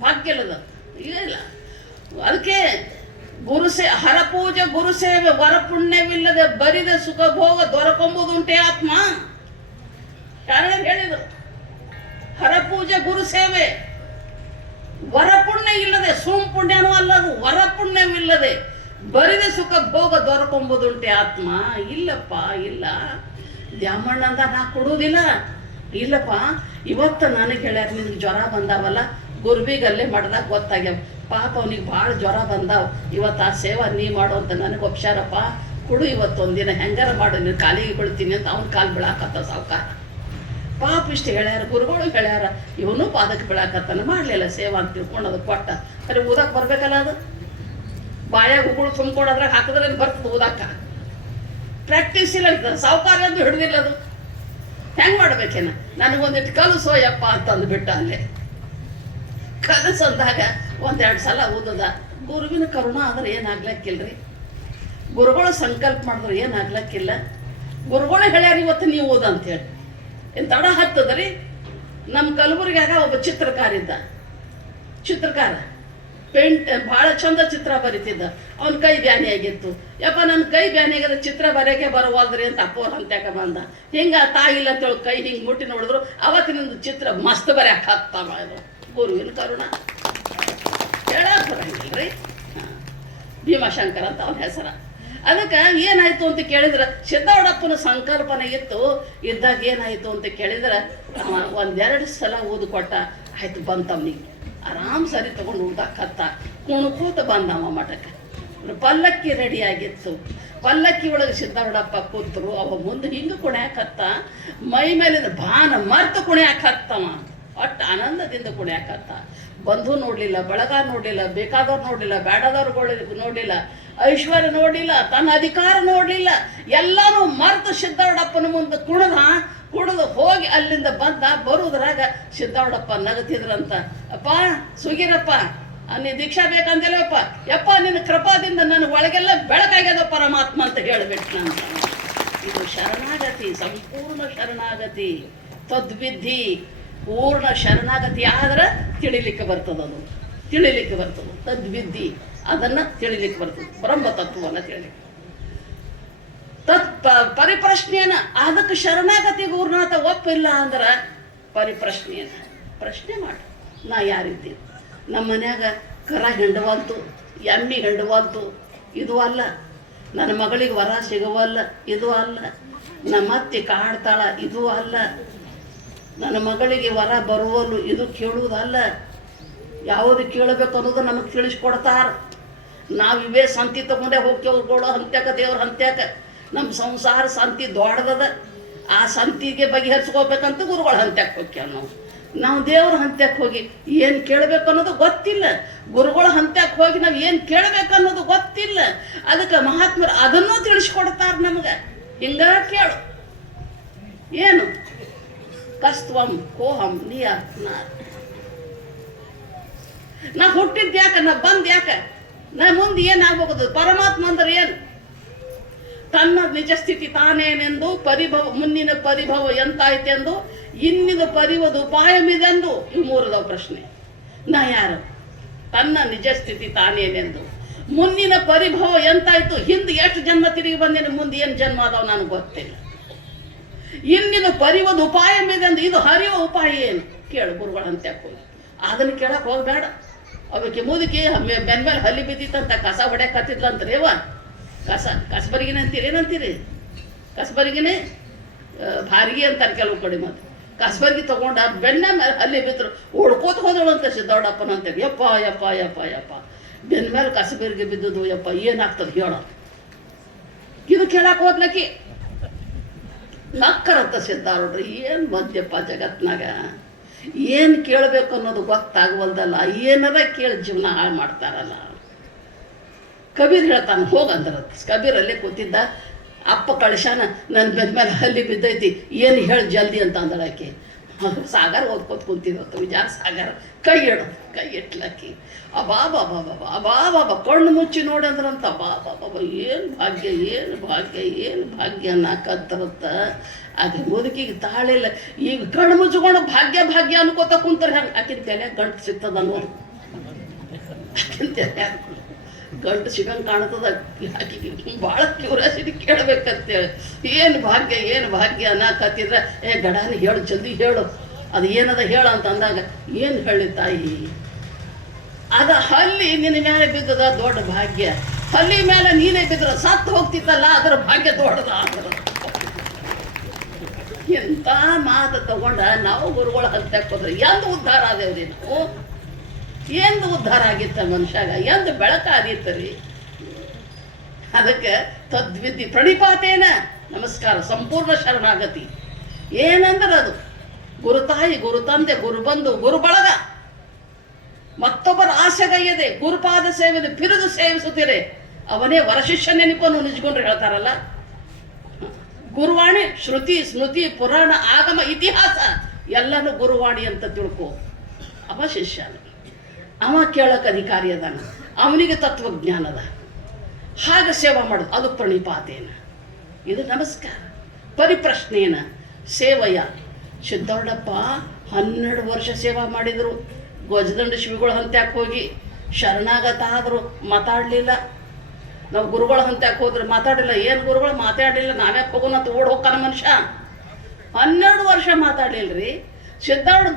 ಭಾಗ್ಯ ಇಲ್ಲದ ಇಲ್ಲ. ಅದಕ್ಕೆ ಹರಪೂಜೆ ಗುರು ಸೇವೆ ವರ ಪುಣ್ಯವಿಲ್ಲದೆ ಬರಿದ ಸುಖ ಭೋಗ ದೊರಕೊಂಬುದುಂಟೆ ಆತ್ಮ. ಯಾರು ಹೇಳಿದರು? ಹರಪೂಜೆ ಗುರು ಸೇವೆ ವರ ಪುಣ್ಯ ಇಲ್ಲದೆ, ಸುಮ್ ಪುಣ್ಯನೂ ಅಲ್ಲದು, ವರ ಪುಣ್ಯವಿಲ್ಲದೆ ಬರಿದ ಸುಖ ಭೋಗ ದೊರಕೊಂಬುದುಂಟೆ ಆತ್ಮ. ಇಲ್ಲಪ್ಪ ಇಲ್ಲ. ದ್ಯಾಮಣ್ಣ ಅಂತ ನಾ ಕೊಡುವುದಿಲ್ಲ. ಇಲ್ಲಪ್ಪ, ಇವತ್ತು ನನಗೆ ಹೇಳ್ಯಾರ ನಿನಗೆ ಜ್ವರ ಬಂದಾವಲ್ಲ, ಗುರುವಿಗೆ ಅಲ್ಲೇ ಮಾಡ್ದಾಗ ಗೊತ್ತಾಗ್ಯಾವ. ಪಾಪ ಅವನಿಗೆ ಭಾಳ ಜ್ವರ ಬಂದಾವ, ಇವತ್ತು ಆ ಸೇವಾ ನೀ ಮಾಡು ಅಂತ ನನಗೆ ಒಪ್ಸ್ಯಾರಪ್ಪ. ಕೊಡು ಇವತ್ತೊಂದಿನ ಹೆಂಗಾರ ಮಾಡು, ನೀನು ಕಾಲಿಗೆ ಬೀಳ್ತೀನಿ ಅಂತ ಅವ್ನ ಕಾಲು ಬೀಳಾಕತ್ತ ಸಾವುಕಾರ. ಪಾಪ ಇಷ್ಟು ಹೇಳ್ಯಾರ, ಗುರುಗಳು ಹೇಳ್ಯಾರ, ಇವನು ಪಾದಕ್ಕೆ ಬೀಳಾಕತ್ತಾನ. ಮಾಡಲಿಲ್ಲ ಸೇವಾ ಅಂತ ತಿಳ್ಕೊಂಡು ಅದು ಕೊಟ್ಟ. ಅರೆ ಊದಕ್ಕೆ ಬರ್ಬೇಕಲ್ಲ, ಅದು ಬಾಯಾಗ ಉಗುಳು ತುಂಬ್ಕೊಂಡಾದ್ರಾಗ ಹಾಕಿದ್ರೆ ಬರ್ತದೆ ಊದಕ್ಕ. ಪ್ರಾಕ್ಟೀಸ್ ಇಲ್ಲ ಅಂತ ಸಾವುಕಾರ ಎಂದು ಹಿಡ್ದಿಲ್ಲ ಅದು. ಹೆಂಗೆ ಮಾಡ್ಬೇಕೇನ, ನನಗೊಂದಿಟ್ಟು ಕಲಸೋ ಯಪ್ಪ ಅಂತಂದುಬಿಟ್ಟ. ಅಲ್ಲೇ ಕಲಸಂದಾಗ ಒಂದೆರಡು ಸಲ ಓದದ. ಗುರುವಿನ ಕರುಣ ಆದ್ರೆ ಏನಾಗ್ಲಕ್ಕಿಲ್ರಿ, ಗುರುಗಳು ಸಂಕಲ್ಪ ಮಾಡಿದ್ರು ಏನಾಗ್ಲಕ್ಕಿಲ್ಲ. ಗುರುಗಳು ಹೇಳ್ಯಾರ ಇವತ್ತು ನೀವು ಓದ ಅಂತೇಳಿ. ಏನು ತಡ ಹತ್ತದ್ರಿ. ನಮ್ಮ ಕಲಬುರಗಿಯಾಗ ಒಬ್ಬ ಚಿತ್ರಕಾರ ಇದ್ದ. ಚಿತ್ರಕಾರ ಭಾಳ ಚಂದ ಚಿತ್ರ ಬರೀತಿದ್ದ. ಅವನ ಕೈ ಬ್ಯಾನಿ ಆಗಿತ್ತು. ಯಪ್ಪ ನನ್ನ ಕೈ ಬ್ಯಾನಿ ಆಗದ, ಚಿತ್ರ ಬರೆಯೋಕೆ ಬರವಲ್ದ್ರಿ ಅಂತ ಅಪ್ಪೋರ್ ಅಂತ್ಯಾಕ ಬಂದ. ಹಿಂಗೆ ತಾಯಿಲ್ಲ ಅಂತೇಳಿ ಕೈ ಹಿಂಗೆ ಮುಟ್ಟಿ ನೋಡಿದ್ರು. ಅವತ್ತಿನಿಂದ ಚಿತ್ರ ಮಸ್ತ್ ಬರ್ಯಾಕೆ ಹತ್ತವ. ಇದು ಗುರುವಿನ ಕರುಣ ಹೇಳಕ್ಕೆ ಬರಂಗಿಲ್ರಿ. ಭೀಮಾಶಂಕರ ಅಂತ ಅವನ ಹೆಸರ. ಅದಕ್ಕೆ ಏನಾಯಿತು ಅಂತ ಕೇಳಿದ್ರೆ, ಸಿದ್ದಾವಡಪ್ಪನ ಸಂಕಲ್ಪನೆ ಇದ್ದಾಗ ಏನಾಯಿತು ಅಂತ ಕೇಳಿದ್ರೆ, ಒಂದೆರಡು ಸಲ ಓದಿಕೊಟ್ಟ. ಆಯ್ತು ಬಂತವನಿಗೆ ಆರಾಮ್ ಸರಿ ತೊಗೊಂಡು ಊಟಕ್ಕತ್ತ ಕುಣ್ಕೋತ ಬಂದವ ಮಠಕ್ಕೆ. ಪಲ್ಲಕ್ಕಿ ರೆಡಿಯಾಗಿತ್ತು. ಪಲ್ಲಕ್ಕಿ ಒಳಗೆ ಸಿದ್ದಾವಡಪ್ಪ ಕೂತರು. ಅವ ಮುಂದೆ ಹಿಂಗೆ ಕುಣ್ಯಾಕತ್ತ. ಮೈ ಮೇಲಿಂದ ಭಾನ ಮರ್ತು ಕುಣ್ಯಾಕತ್ತವ. ಒಟ್ಟು ಆನಂದದಿಂದ ಕುಣ್ಯಾಕತ್ತ. ಬಂಧು ನೋಡಲಿಲ್ಲ, ಬಳಗ ನೋಡಲಿಲ್ಲ, ಬೇಕಾದವ್ರು ನೋಡಲಿಲ್ಲ, ಬೇಡದವ್ರು ನೋಡಲಿಲ್ಲ, ಐಶ್ವರ್ಯ ನೋಡಲಿಲ್ಲ, ತನ್ನ ಅಧಿಕಾರ ನೋಡಲಿಲ್ಲ. ಎಲ್ಲನೂ ಮರ್ತು ಸಿದ್ದಾವಡಪ್ಪನ ಮುಂದೆ ಕುಡಿದು ಹೋಗಿ ಅಲ್ಲಿಂದ ಬರುವುದ್ರಾಗ ಸಿದ್ದಾವಡಪ್ಪ ನಗತಿದ್ರಂತ. ಅಪ್ಪ ಸುಗೀರಪ್ಪ, ನೀ ದೀಕ್ಷಾ ಬೇಕಂದಿಲ್ಲವಪ್ಪ, ಯಪ್ಪ ನಿನ್ನ ಕೃಪಾದಿಂದ ನನ್ನ ಒಳಗೆಲ್ಲ ಬೆಳಕಾಗ್ಯದ ಪರಮಾತ್ಮ ಅಂತ ಹೇಳ್ಬಿಟ್ಟು ಅಂತ. ಇದು ಶರಣಾಗತಿ, ಸಂಪೂರ್ಣ ಶರಣಾಗತಿ. ತದ್ವಿಧಿ ಪೂರ್ಣ ಶರಣಾಗತಿ ಆದ್ರೆ ತಿಳಿಲಿಕ್ಕೆ ಬರ್ತದದು, ತಿಳಿಲಿಕ್ಕೆ ಬರ್ತದೆ. ತದ್ವಿಧಿ ಅದನ್ನು ತಿಳಿಲಿಕ್ಕೆ ಬರ್ತದೆ, ಬ್ರಹ್ಮ ತತ್ವವನ್ನು ತಿಳಿಲಿಕ್ಕೆ. ಪರಿಪ್ರಶ್ನೆಯನ್ನ ಅದಕ್ಕೆ ಶರಣಾಗತಿ ಗುರುನಾಥ ಒಪ್ಪಿಲ್ಲ ಅಂದ್ರೆ ಪರಿಪ್ರಶ್ನೆಯನ್ನ ಪ್ರಶ್ನೆ ಮಾಡಿ. ನಾ ಯಾರಿದ್ದೀನಿ? ನಮ್ಮ ಮನ್ಯಾಗ ಕರ ಹಿಂಡವಲ್ತು, ಎಮ್ಮಿ ಹಿಂಡವಲ್ತು, ಇದು ಅಲ್ಲ. ನನ್ನ ಮಗಳಿಗೆ ವರ ಸಿಗವಲ್ಲ, ಇದು ಅಲ್ಲ. ನಮ್ಮ ಅತ್ತಿ ಕಾಡ್ತಾಳ, ಇದು ಅಲ್ಲ. ನನ್ನ ಮಗಳಿಗೆ ವರ ಬರುವಲ್ಲು, ಇದು ಕೇಳುವುದಲ್ಲ. ಯಾವುದು ಕೇಳಬೇಕು ಅನ್ನೋದು ನಮಗೆ ತಿಳಿಸ್ಕೊಡ್ತಾರ. ನಾವು ಇವೇ ಸಂತಿ ತಗೊಂಡೇ ಹೋಗ್ತೇವ್ಗಳು ಹಂತ್ಯಾಕ, ದೇವ್ರ ಹಂತ್ಯಾಕ. ನಮ್ಮ ಸಂಸಾರ ಸಂತಿ ದೊಡ್ಡದ. ಆ ಸಂತಿಗೆ ಬಗೆಹರಿಸ್ಕೋಬೇಕಂತ ಗುರುಗಳು ಹಂತ್ಯಾಕ ಹೋಗ್ಯಾವ. ನಾವು ದೇವ್ರ ಹಂತ್ಯಾಕ ಹೋಗಿ ಏನು ಕೇಳಬೇಕು ಅನ್ನೋದು ಗೊತ್ತಿಲ್ಲ. ಗುರುಗಳ ಹಂತ್ಯಾಕ ಹೋಗಿ ನಾವು ಏನು ಕೇಳಬೇಕು ಅನ್ನೋದು ಗೊತ್ತಿಲ್ಲ. ಅದಕ್ಕೆ ಮಹಾತ್ಮರು ಅದನ್ನೂ ತಿಳಿಸ್ಕೊಡ್ತಾರೆ ನಮ್ಗೆ. ಹಿಂಗ ಕೇಳು, ಏನು ಕಸ್ತ್ವಂ ಕೋಹಂ ನಿಯ ನಾ ಹುಟ್ಟಿದ್ದು ಯಾಕೆ, ನಾ ಬಂದ್ ಯಾಕೆ, ನಾ ಮುಂದೆ ಏನಾಗಬಹುದು? ಪರಮಾತ್ಮ ಅಂದ್ರೆ ಏನು? ತನ್ನ ನಿಜ ಸ್ಥಿತಿ ತಾನೇನೆಂದು, ಪರಿಭವ ಮುನ್ನಿನ ಪರಿಭವ ಎಂತಾಯ್ತೆಂದು, ಇನ್ನಿನ ಪರಿವದು ಉಪಾಯಮಿದೆಂದು. ಇವು ಮೂರದವ ಪ್ರಶ್ನೆ. ನಾ ಯಾರು? ತನ್ನ ನಿಜ ಸ್ಥಿತಿ ತಾನೇನೆಂದು, ಮುನ್ನಿನ ಪರಿಭವ ಎಂತಾಯ್ತು, ಹಿಂದೆ ಎಷ್ಟು ಜನ್ಮ ತಿರುಗಿ ಬಂದೇನೆ, ಮುಂದೆ ಏನು ಜನ್ಮ ಅದಾವ ನನಗೆ ಗೊತ್ತಿಲ್ಲ. ಇನ್ನಿದು ಪರಿವದು ಉಪಾಯಮಿದೆಂದು, ಇದು ಹರಿಯುವ ಉಪಾಯ ಏನು ಕೇಳು ಗುರುಗಳಂತ ಹೋಗಿ. ಅದನ್ನು ಕೇಳಕ್ಕೆ ಹೋಗಬೇಡ. ಅವಕ್ಕೆ ಮುದುಕಿ ಬೆನ್ಮೇಲೆ ಹಲ್ಲಿ ಬಿದ್ದಿತ್ತಂತ ಕಸ ಹೊಡ್ಯಾಕತ್ತಿದ್ಲಂತ್ರಿ. ಕಸಬರಿಗಿನ ಅಂತೀರಿ, ಏನಂತೀರಿ? ಕಸಬರಿಗಿನೇ ಭಾರಿಗೆ ಅಂತಾರೆ ಕೆಲವು ಕಡೆ. ಮತ್ತು ಕಸಬರ್ಗಿ ತಗೊಂಡ ಬೆನ್ನ ಮೇಲೆ ಹಲ್ಲಿ ಬಿದ್ರು ಓಡ್ಕೋತ ಹೋದಳು ಅಂತ ಸಿದ್ದಾವಡಪ್ಪನ ಅಂತೇಳಿ. ಯಪ್ಪ ಯಪ್ಪ ಯಪ್ಪ ಯಪ್ಪ, ಬೆನ್ನ ಮೇಲೆ ಕಸಬರ್ಗಿ ಬಿದ್ದುದು ಯಪ್ಪ ಏನಾಗ್ತದೆ ಹೇಳ. ಇದು ಕೇಳಕ್ಕೆ ಹೋದ್ಲಕ್ಕಿ ನಕ್ಕರಂತ ಸಿದ್ದಾರೋಡ್ರಿ. ಏನು ಮದ್ಯಪ್ಪ ಜಗತ್ನಾಗ ಏನು ಕೇಳಬೇಕು ಅನ್ನೋದು ಗೊತ್ತಾಗವಲ್ದಲ್ಲ. ಏನದ ಕೇಳಿ ಜೀವನ ಹಾಳು ಮಾಡ್ತಾರಲ್ಲ. ಕಬೀರ್ ಹೇಳ್ತಾನೆ ಹೋಗಂದ್ರ. ಕಬೀರಲ್ಲೇ ಕೂತಿದ್ದ. ಅಪ್ಪ ಕಳಿಸ್ಯಾನ, ನನ್ನ ಬೆನ್ನ ಮೇಲೆ ಹಲ್ಲಿ ಬಿದ್ದೈತಿ, ಏನು ಹೇಳಿ ಜಲ್ದಿ ಅಂತ ಅಂದಳಾಕಿ. ಸಾಗರ ಓದ್ಕೋತ ಕುಂತಿದ್ವತ್ತು. ವಿಚಾರ ಸಾಗರ ಕೈ ಇಟ್ಲಕ್ಕಿ. ಅಬಾಬಾ ಬಾಬಾ ಅಬಾಬಾಬಾ ಕಣ್ಣು ಮುಚ್ಚಿ ನೋಡಂದ್ರಂತ. ಬಾಬಾ ಏನು ಭಾಗ್ಯ, ಏನು ಭಾಗ್ಯ, ಏನು ಭಾಗ್ಯ ಅನ್ನಕತ್ತರತ್ತ. ಆಕೆ ಮುದುಕಿಗೆ ತಾಳಿಲ್ಲ. ಈಗ ಕಣ್ಣು ಮುಚ್ಚಿಕೊಂಡು ಭಾಗ್ಯ ಭಾಗ್ಯ ಅನ್ಕೋತ ಕುಂತಾರೆ. ಹಂಗೆ ಆಕಿನ ತಲೆ ಗಂಟು ಸಿಗ್ತದ ಅನ್ನೋದು. ಆಕಿನ ತಲೆ ಗಂಟು ಸಿಗಂಗೆ ಕಾಣ್ತದ. ಆಕಿಗೆ ಭಾಳ ಕ್ಯೂರಿಯಾಸಿಟಿ ಕೇಳಬೇಕಂತೇಳಿ. ಏನು ಭಾಗ್ಯ, ಏನು ಭಾಗ್ಯ ಅನ್ನಕತ್ತಿದ್ರೆ, ಗಡಾನಿ ಹೇಳು, ಜಲ್ದಿ ಹೇಳು, ಅದು ಏನದ ಹೇಳು ಅಂತ ಅಂದಾಗ, ಏನು ಹೇಳಿ ತಾಯಿ, ಅದ ಹಲ್ಲಿ ನಿನ್ನ ಮೇಲೆ ಬಿದ್ದದ ದೊಡ್ಡ ಭಾಗ್ಯ. ಹಲ್ಲಿ ಮೇಲೆ ನೀನೇ ಬಿದ್ರೆ ಸತ್ತು ಹೋಗ್ತಿತ್ತಲ್ಲ, ಅದರ ಭಾಗ್ಯ ದೊಡ್ಡದ. ಎಂಥ ಮಾತು ತಗೊಂಡ ನಾವು ಗುರುಗಳ ಹಂತಕ್ಕೆ ಹೋದ್ರೆ ಎಂದು ಉದ್ಧಾರ ಆದೇವ್ರಿ ನಾವು? ಎಂದು ಉದ್ಧಾರ ಆಗಿತ್ತ ಮನುಷ್ಯಾಗ? ಎಂದು ಬೆಳಕಾದೀತ ರೀ? ಅದಕ್ಕೆ ತದ್ವಿಧಿ ಪ್ರಣಿಪಾತೇನ ನಮಸ್ಕಾರ, ಸಂಪೂರ್ಣ ಶರಣಾಗತಿ. ಏನಂದ್ರೆ ಅದು ಗುರುತಾಯಿ, ಗುರುತಂದೆ, ಗುರುಬಂಧು, ಗುರು ಬಳಗ, ಮತ್ತೊಬ್ಬರ ಆಸೆಗೈಯದೆ ಗುರುಪಾದ ಸೇವೆ ಪಿರಿದು ಸೇವಿಸುತ್ತೀರೆ ಅವನೇ ವರಶಿಷ್ಯ ನೆನಪನ್ನು ನಿಜ್ಕೊಂಡ್ರೆ ಹೇಳ್ತಾರಲ್ಲ. ಗುರುವಾಣಿ ಶ್ರುತಿ ಸ್ಮೃತಿ ಪುರಾಣ ಆಗಮ ಇತಿಹಾಸ ಎಲ್ಲನೂ ಗುರುವಾಣಿ ಅಂತ ತಿಳ್ಕೊ. ಅವ ಶಿಷ್ಯನ, ಅವ ಕೇಳಕ್ಕೆ ಅಧಿಕಾರಿ ಅದಾನ, ಅವನಿಗೆ ತತ್ವಜ್ಞಾನ ಅದ. ಹಾಗೆ ಸೇವಾ ಮಾಡೋದು ಅದು ಪ್ರಣಿಪಾತೇನ, ಇದು ನಮಸ್ಕಾರ. ಪರಿಪ್ರಶ್ನೇನ ಸೇವಯ. ಸಿದ್ದೋಡಪ್ಪ 12 ವರ್ಷ ಸೇವಾ ಮಾಡಿದರು. ಧ್ವಜದಂಡ ಶಿವಿಗಳ ಹಂತ್ಯಾಕೆ ಹೋಗಿ ಶರಣಾಗತ ಆದರು, ಮಾತಾಡಲಿಲ್ಲ. ನಾವು ಗುರುಗಳ ಹಂತ್ಯಾಕೆ ಹೋದ್ರೆ ಮಾತಾಡಲಿಲ್ಲ. ಏನು ಗುರುಗಳು ಮಾತಾಡಲಿಲ್ಲ, ನಾವ್ಯಾಕೆ ಹೋಗೋಣ ಅಂತ ಓಡ್ ಹೋಗ್ತಾನ ಮನುಷ್ಯ. 12 ವರ್ಷ ಮಾತಾಡಲಿಲ್ಲ ರೀ. ಸಿದ್ಧಾರ್ಥ